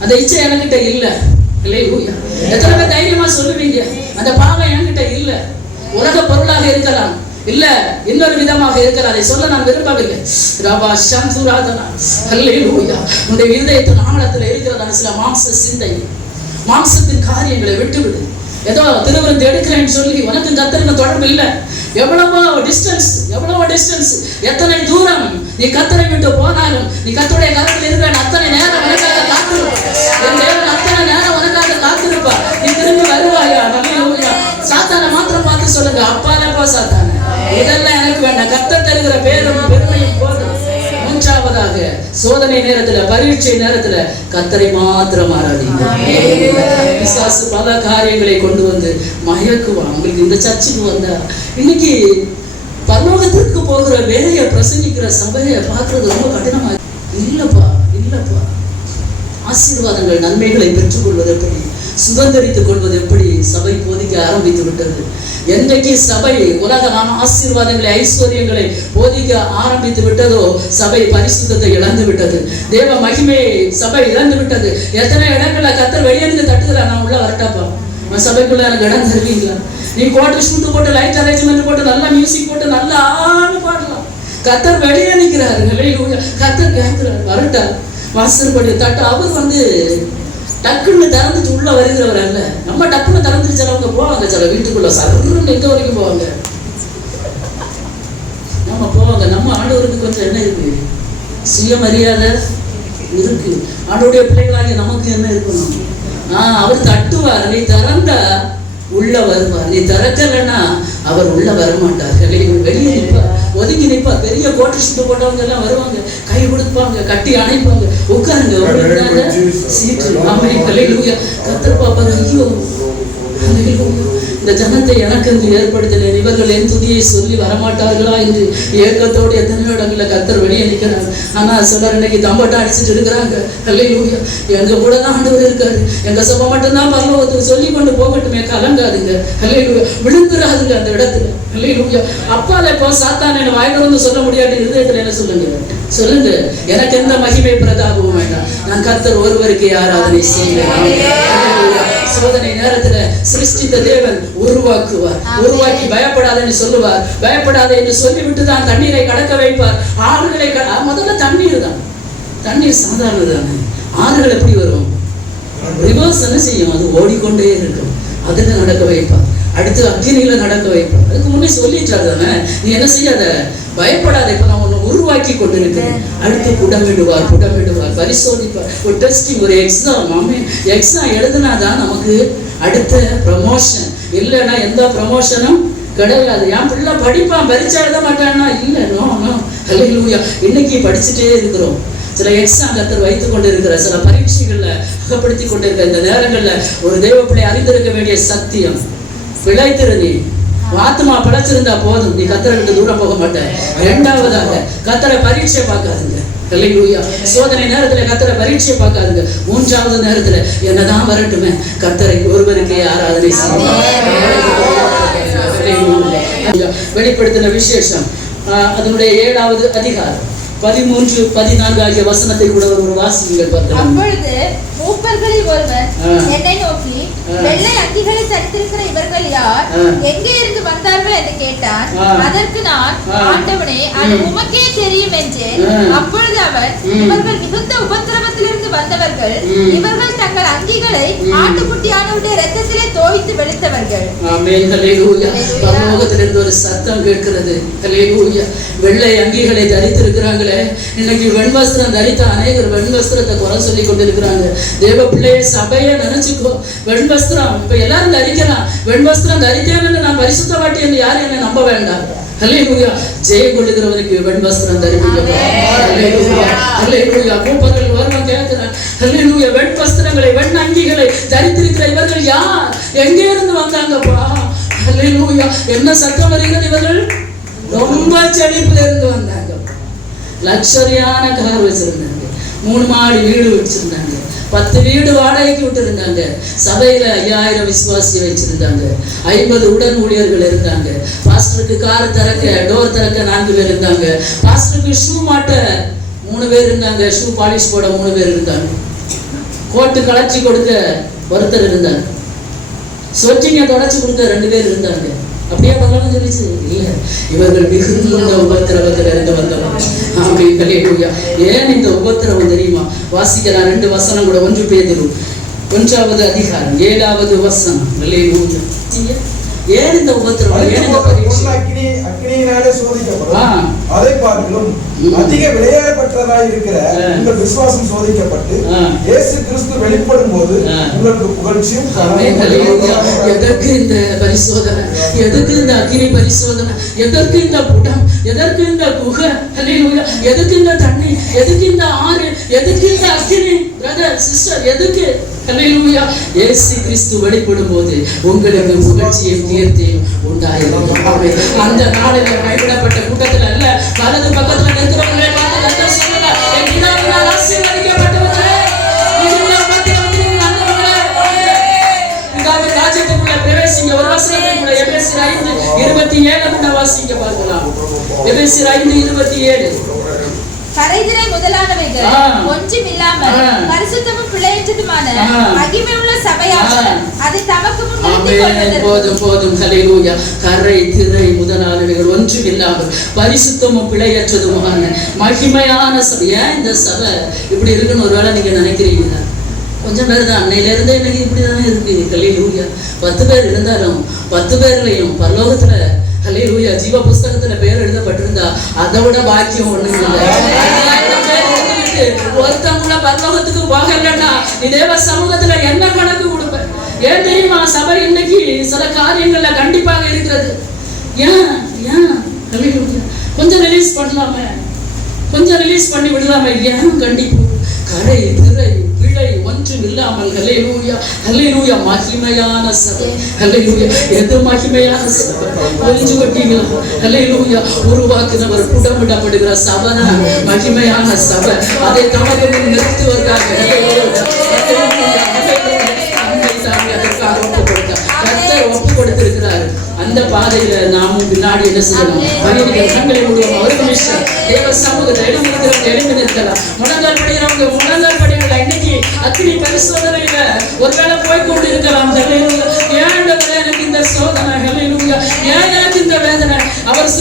அந்த இச்சை என்கிட்ட இல்ல? ஹல்லேலூயா. எத்தனை பேர் தைரியமா சொல்லுவீங்க, அந்த பாவம் என்கிட்ட இல்ல? உலக பொருளாக இருக்கலாம், இல்ல இன்னொரு விதமாக இருக்கலாம், அதை சொல்ல நான் விரும்பவில்லை. ரபா சந்துராதனா. ஹல்லேலூயா. உன்னுடைய இதயத்தின் ஆழத்துல இருக்கிறதான சில மாம்ச சிந்தை, மாம்சத்தின் காரியங்களை விட்டுவிடு. ஏதோ திருவிருந்து எடுக்கிறேன்னு சொல்லி உனக்கு கர்த்தருக்கு தொடர்பு இல்லை. எவ்வளவோ டிஸ்டன்ஸ், எத்தனை தூரம் நீ கர்த்தரை விட்டு போனாலும், நீ கர்த்தருடைய கரத்தில் இருக்கிற அத்தனை நேரம் உனக்காக காத்திருப்பா. என் தேவன் அத்தனை நேரம் உனக்காக காத்திருப்பா. நீ திரும்பி வருவாயா? ஹல்லேலூயா. சாத்தானை மாத்திரம் பார்த்து சொல்லுங்க, அப்பாலப்பா சாத்தான, இதெல்லாம் எனக்கு வேண்டாம், கர்த்தர் தருகிற பேரும் பெருமையும் போதும். மூன்றாவதாக, சோதனை நேரத்துல, பரீட்சை நேரத்துல கர்த்தரை மாத்திரம் ஆராதிங்க. பிசாசு பல காரியங்களை கொண்டு வந்து மயக்குவான். உங்களுக்கு இந்த சர்ச்சுக்கு வந்தா, இன்னைக்கு பரலோகத்திற்கு போகிற வேலையை பிரசங்கிக்கிற சபையை பார்க்கறது ரொம்ப கடினமா இல்லப்பா. ஆசீர்வாதங்கள், நன்மைகளை பெற்றுக்கொள்வது எப்படி, சுதந்திரித்துக் கொள்வது எப்படி சபை போதிக்க ஆரம்பித்து விட்டது. என்றைக்கு சபை உலகமான ஆசீர்வாதங்களை, ஐஸ்வர்யங்களை போதிக்க ஆரம்பித்து விட்டதோ, சபை பரிசுத்தத்தை இழந்து விட்டது, தேவ மகிமையை சபை இழந்து விட்டது. எத்தனை இடங்கள்ல கர்த்தர் வெளியேந்து தட்டுகிறா, நான் உள்ள வரட்டாப்பா, சபைக்குள்ள எனக்கு இடம் தருவீங்களா? நீ கோட்டை ஷூட்டு போட்டு, லைட் அரேஞ்ச்மெண்ட் போட்டு, நல்லா மியூசிக் போட்டு, நல்லா ஆளு பாடலாம். கர்த்தர் வெளியே நிற்கிறாரு. கர்த்தர் கேட்கிறாரு, வரட்டா வாசல் படி தட்டு. அவர் டக்குன்னு திறந்துட்டு உள்ள வருகிறவர் அல்ல. நம்ம டக்குன்னு திறந்துட்டு சிலவங்க போவாங்க, சில வீட்டுக்குள்ள சருன்னு எங்க வரைக்கும் போவாங்க, நம்ம போவாங்க. நம்ம ஆண்டவருக்கு கொஞ்சம் என்ன இருக்கு, சுயமரியாதை இருக்கு. ஆண்டவருடைய பிள்ளைகளாகிய நமக்கு என்ன இருக்கணும்? அவர் தட்டுவார், நீ திறந்தா உள்ள வருவார், நீ திறக்கலன்னா அவர் உள்ள வரமாட்டார். வெளியே நிற்பார், ஒதுங்கி நிற்பார். பெரிய கோட்டை சுட்டு போட்டவங்க எல்லாம் வருவாங்க, கை கொடுப்பாங்க, கட்டி அணைப்பாங்க, உட்காருங்க சீட்டு. ஹல்லேலூயா. கர்த்தர் பாப்பாரு, ஐயோ இந்த ஜனத்தை எனக்கு என்று ஏற்படுத்தினேன், இவர்கள் என் துதியை சொல்லி வரமாட்டார்களா என்று ஏக்கத்தோடு எத்தனையோ இடங்கள்ல கர்த்தர் வெளியே நிற்கிறாங்க. ஆனா சிலர் இன்னைக்கு தம்பட்டா அடிச்சுட்டு இருக்கிறாங்க. ஹல்லேலூயா. எங்க கூட தான் ஆண்டவர் இருக்காரு, எங்க சபை மட்டும்தான் பரலோகத்துக்கு சொல்லி கொண்டு போகட்டுமே, கலங்காதுங்க. ஹல்லேலூயா. விழுந்துராதுங்க அந்த இடத்துல. ஹல்லேலூயா. அப்பால இப்போ சாத்தான வாய்ந்து சொல்ல முடியாத இருதயத்துல என்ன சொல்லுங்க, எனக்கு எந்த மகிமை பிரதாபமும் வேண்டாம், நான் கர்த்தர் ஒருவருக்கு ஆராதனை செய்வேன். சோதனை நேரத்துல சிருஷ்டித்த தேவன் உருவாக்குவார். உருவாக்கி பயப்படாதன்னு சொல்லுவார். பயப்படாத என்று சொல்லிவிட்டு தான் தண்ணீரை கடக்க வைப்பார். ஆறுகளை முதல்ல தண்ணீர் தான். தண்ணீர் சாதாரண தானே. ஆறுகள் எப்படி வரும்? ரிவர்ஸ் என்ன செய்யும்? அது ஓடிக்கொண்டே இருக்கும். அதுல நடக்க வைப்பார். அடுத்து அக்னியில நடக்க வைப்பார். அதுக்கு முன்னே சொல்லிட்டாரு தானே, நீ என்ன செய்யாத, பயப்படாத, இப்ப நான் உன்னை உருவாக்கி கொண்டிருக்கிறேன். அடுத்து புடமிடுவார், பரிசோதிப்பார். ஒரு டெஸ்டிங், ஒரு எக்ஸாம் எழுதுனாதான் நமக்கு அடுத்த ப்ரமோஷன். இல்லைன்னா எந்த ப்ரமோஷனும் கிடையாது. என் பிள்ளை படிப்பான், பரிச்சை எழுத மாட்டான்னா இல்லை, நோ. ஹல்லேலூயா. இன்னைக்கு படிச்சுட்டே இருக்கிறோம். சில எக்ஸாம் கத்தர் வைத்துக் கொண்டிருக்கிற சில பரீட்சைகள்ல அகப்படுத்தி கொண்டிருக்கிற இந்த நேரங்கள்ல ஒரு தெய்வ பிள்ளை அறிந்திருக்க வேண்டிய சத்தியம், பிழைத்திரு. நீ ஆத்மா பிழைச்சிருந்தா போதும், நீ கத்தரை விட்டு தூரம் போக மாட்டேன். இரண்டாவதாக கத்தரை பரீட்சை பார்க்காதுங்க. ஹல்லேலூயா. சோதனை நேரத்துல கத்தரை பரீட்சை பார்க்காதுங்க. மூன்றாவது நேரத்துல என்னதான் வரட்டுமே, கத்தரை ஒருவருக்கே ஆராதனை செய்யுங்க. வெளிப்படுத்தின விசேஷம் அதனுடைய 7வது அதிகாரம் 13, 14 ஆகிய வசனத்தை கூட ஒரு வாசிங்கள் பார்க்கலாம். அப்பொழுது மூப்பர்களில் ஒருவர் என்னை நோக்கி, வெள்ளை அங்கிகளை தரித்திருக்கிற இவர்கள் யார், எங்கே இருந்து வந்தார்கள் என்று கேட்டார். அதற்கு நான், ஆண்டவனே, அது உமக்கே தெரியும் என்றேன். அப்பொழுது அவர், இவர்கள் மிகுந்த உபத்திரவத்திலிருந்து வந்தவர்கள், இவர்கள் தங்கள் அங்கிகளை ஆட்டுக்குட்டியானவருடைய இரத்தத்திலே தோய்த்து வெளுத்தவர்கள். ஆமென். ஹல்லேலூயா. பரலோகத்திலிருந்து ஒரு சத்தம் கேட்கிறது. ஹல்லேலூயா. வெள்ளை அங்கிகளை தரித்திருக்கிறாங்களே, இன்னைக்கு வெண்வஸ்திரம் தரித்த அநேகர் வெண்வஸ்திரத்தை குறை சொல்லி கொண்டிருக்கிறாங்க. தேவ பிள்ளைய சபையை நினைச்சுக்கோ. வெண்வஸ்திரம் இப்ப எல்லாரும் தரிக்கலாம். வெண்வஸ்திரம் தரித்தேன்னு நான் பரிசுத்தவாட்டி என்று யாரும் என்னை நம்ப வேண்டாம். ஹல்லேலூயா. ஜெயம் கொள்ளுகிறவனுக்கு வெண்வஸ்திரம் தரிப்பீங்க. ஹல்லேலூயா. ஹல்லேலூயா. மூப்பர்கள் வருவன் கேட்கிறான். ஹல்லேலூயா. வெண்வஸ்திரங்களை, வெண் அங்கிகளை தரித்திருக்கிற இவர்கள் யார், எங்கே இருந்து வந்தாங்கப்பா? ஹல்லேலூயா. என்ன சத்தம் வருகிறது? இவர்கள் ரொம்ப செழிப்புல இருந்து வந்தாங்க. லக்ஸரியான கார் வச்சிருந்தாங்க, 3 மாடி வீடு வச்சிருந்தாங்க, 10 வீடு வாடகைக்கு விட்டுருந்தாங்க. சபையில 5000 விசுவாசியை வச்சிருந்தாங்க. 50 உடன் ஊழியர்கள் இருந்தாங்க. பாஸ்டருக்கு கார் திறக்க, டோர் திறக்க 4 பேர் இருந்தாங்க. பாஸ்டருக்கு ஷூ மாட்ட 3 பேர் இருந்தாங்க. ஷூ பாலிஷ் போட 3 பேர் இருந்தாங்க. கோட்டு களைச்சி கொடுக்க ஒருத்தர் இருந்தாங்க. சொச்சிங்க தொடச்சி கொடுக்க 2 பேர் இருந்தாங்க. அப்படியே பகவான் சொல்லிச்சு, இல்ல இவர்கள் மிகுந்த உபத்திரவத்தில் இருந்து வந்தவங்க. ஹல்லேலூயா. ஏன் இந்த உபத்திரவம் தெரியுமா? வாசிக்கலாம் 2 வசனம் கூட. 1 பேதுரு 1வது அதிகாரம் 7வது வசனம். ஹல்லேலூயா. ஏன் இந்த உபத்திரவம், ஏன் இந்த பரீட்சை? அக்கினியினாலே சோதிக்கப்படும். அதை பார்க்கிலும் அதிக விளையாடப்பட்டதாய் இருக்கிற உங்கள் விசுவாசம் சோதிக்கப்பட்டு இயேசு கிறிஸ்து வெளிப்படும் போது உங்களுக்கு புகழ்ச்சியும். எதற்கு இந்த பரிசோதனை? எதற்கு இந்த அக்கினி பரிசோதனை? எதற்கு இந்த புடம்? எதற்கு இந்த குகை? ஹல்லேலூயா. எதற்கு இந்த தண்ணி? எதற்கு இந்த ஆறு? எதற்கு இந்த அக்கினி? பிரதர், சிஸ்டர், எதுக்கு? ஹல்லேலூயா. இயேசு கிறிஸ்து வெளிப்படும் போது உங்களுக்கு புகழ்ச்சியும் கீர்த்தியும் உண்டாயிருக்கும். அந்த நாளில் கைவிடப்பட்ட கூட்டத்தில் அல்ல, வலது பக்கத்தில் இருக்கிறவங்களே பார்த்து கர்த்தர் சொல்லுங்க, என் பிதாவினால் ஆசீர்வதிக்கப்பட்டவர்களே, மிகுந்த உபத்திரவத்தில் வந்தவர்களே, பிதாவின் ராஜ்யத்துக்குள்ள பிரவேசிங்க. ஒரு வசனத்தை கூட எபேசியர் 5:27 கூட வாசிக்க பார்க்கலாம். எபேசியர் 5:27. கரைதிரை முதலானவைகள் ஒன்றும் இல்லாமல் பரிசுத்தமும் பிழையற்றதுமான மகிமையுள்ள சபையாக அதை தமக்கு முன் நிறுத்திக் கொள்வதற்கு. போதும். ஹல்லேலூயா. கரை திரை முதலானவைகள் ஒன்றும் இல்லாமல் பரிசுத்தமும் பிழையற்றதுமான மகிமையான சபை. ஏன் இந்த சபை இப்படி இருக்குன்னு ஒருவேளை நீங்க நினைக்கிறீங்களா? கொஞ்சம் பேர் தான். அன்னையில இருந்தே இன்னைக்கு இப்படிதானே இருக்கு. ஹல்லேலூயா. 10 பேர் இருந்தாலும் 10 பேர்லையும் பரலோகத்துல ஹல்லேலூயா ஜீவ புஸ்தகத்துல பேர் எழுதப்பட்டிருந்தா அதை விட பாக்கியம் ஒண்ணும் இல்லை. ஒருத்தவங்கள பரலோகத்துக்கு போகலன்னா நீ தேவ சமூகத்துல என்ன கணக்கு கொடுப்ப? ஏன் தெரியுமா? சபை இன்னைக்கு சில காரியங்கள்ல கண்டிப்பாக இருக்கிறது. ஏன் ஹல்லேலூயா. கொஞ்சம் ரிலீஸ் பண்ணலாமே, கொஞ்சம் ரிலீஸ் பண்ணி விடலாமே. ஏன் கண்டிப்பு? கரை திரை பிழை ஒன்றும் இல்லாமல். ஹல்லேலூயா. ஹல்லேலூயா. மகிமையான சபை. ஹல்லேலூயா. எது மகிமையான சபை? ஒளிஞ்சு கொட்டீங்களா? ஹல்லேலூயா. உருவாக்குனவர் புடமிடப்படுகிற சபை மகிமையான சபை. அதை தமக்கு நிறுத்துவதற்காக ஒப்பு கொடுத்திருக்கிறார். அந்த பாதையில நாமும் பின்னாடி என்ன செய்யணும்? கண்களை மூடுவோம். அவருக்கு நிமிஷம் தேவ சமூகத்தை எழுந்து நிற்கலாம். முழங்கால் படிக்கிறவங்க முழங்கால் படிக்கலாம். இன்னைக்கு அக்கினி பரிசோதனையில ஒருவேளை போய்கொண்டு இருக்கலாம்.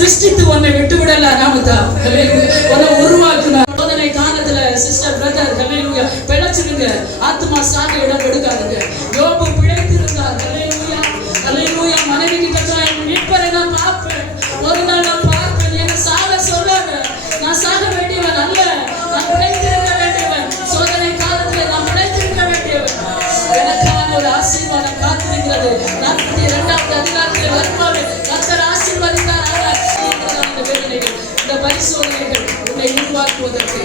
சிருஷ்டித்து உன்னை விட்டுவிடல நாமதா. உன்னை உருவாக்குன சோதனை காலத்துல சிஸ்டர் பிரதர் ஹல்லேலூயா பிழைச்சிருங்க. ஆத்மா சாக இடம் கொடுக்காதுங்க. யோபு பிழைத்திருந்தார். ஹல்லேலூயா ஹல்லேலூயா. மனைவி கிட்ட மீட்பரை நான் பார்ப்பேன், ஒரு நாள் நான் பார்ப்பேன். என்ன சாக சொல்லாங்க, நான் சாக வேண்டியவன் அல்ல, நான் பிழைத்திருக்க வேண்டியவன். சோதனை காலத்துல நான் பிழைத்திருக்க வேண்டியவன். எனக்கான ஒரு ஆசீர்வாதம் காத்திருக்கிறது. 42வது அதிகாரத்தில் வரும்போது கர்த்தர் ஆசீர்வதித்தார். இந்த வேதனைகள், இந்த பரிசோதனைகள் உன்னை உருவாக்குவதற்கு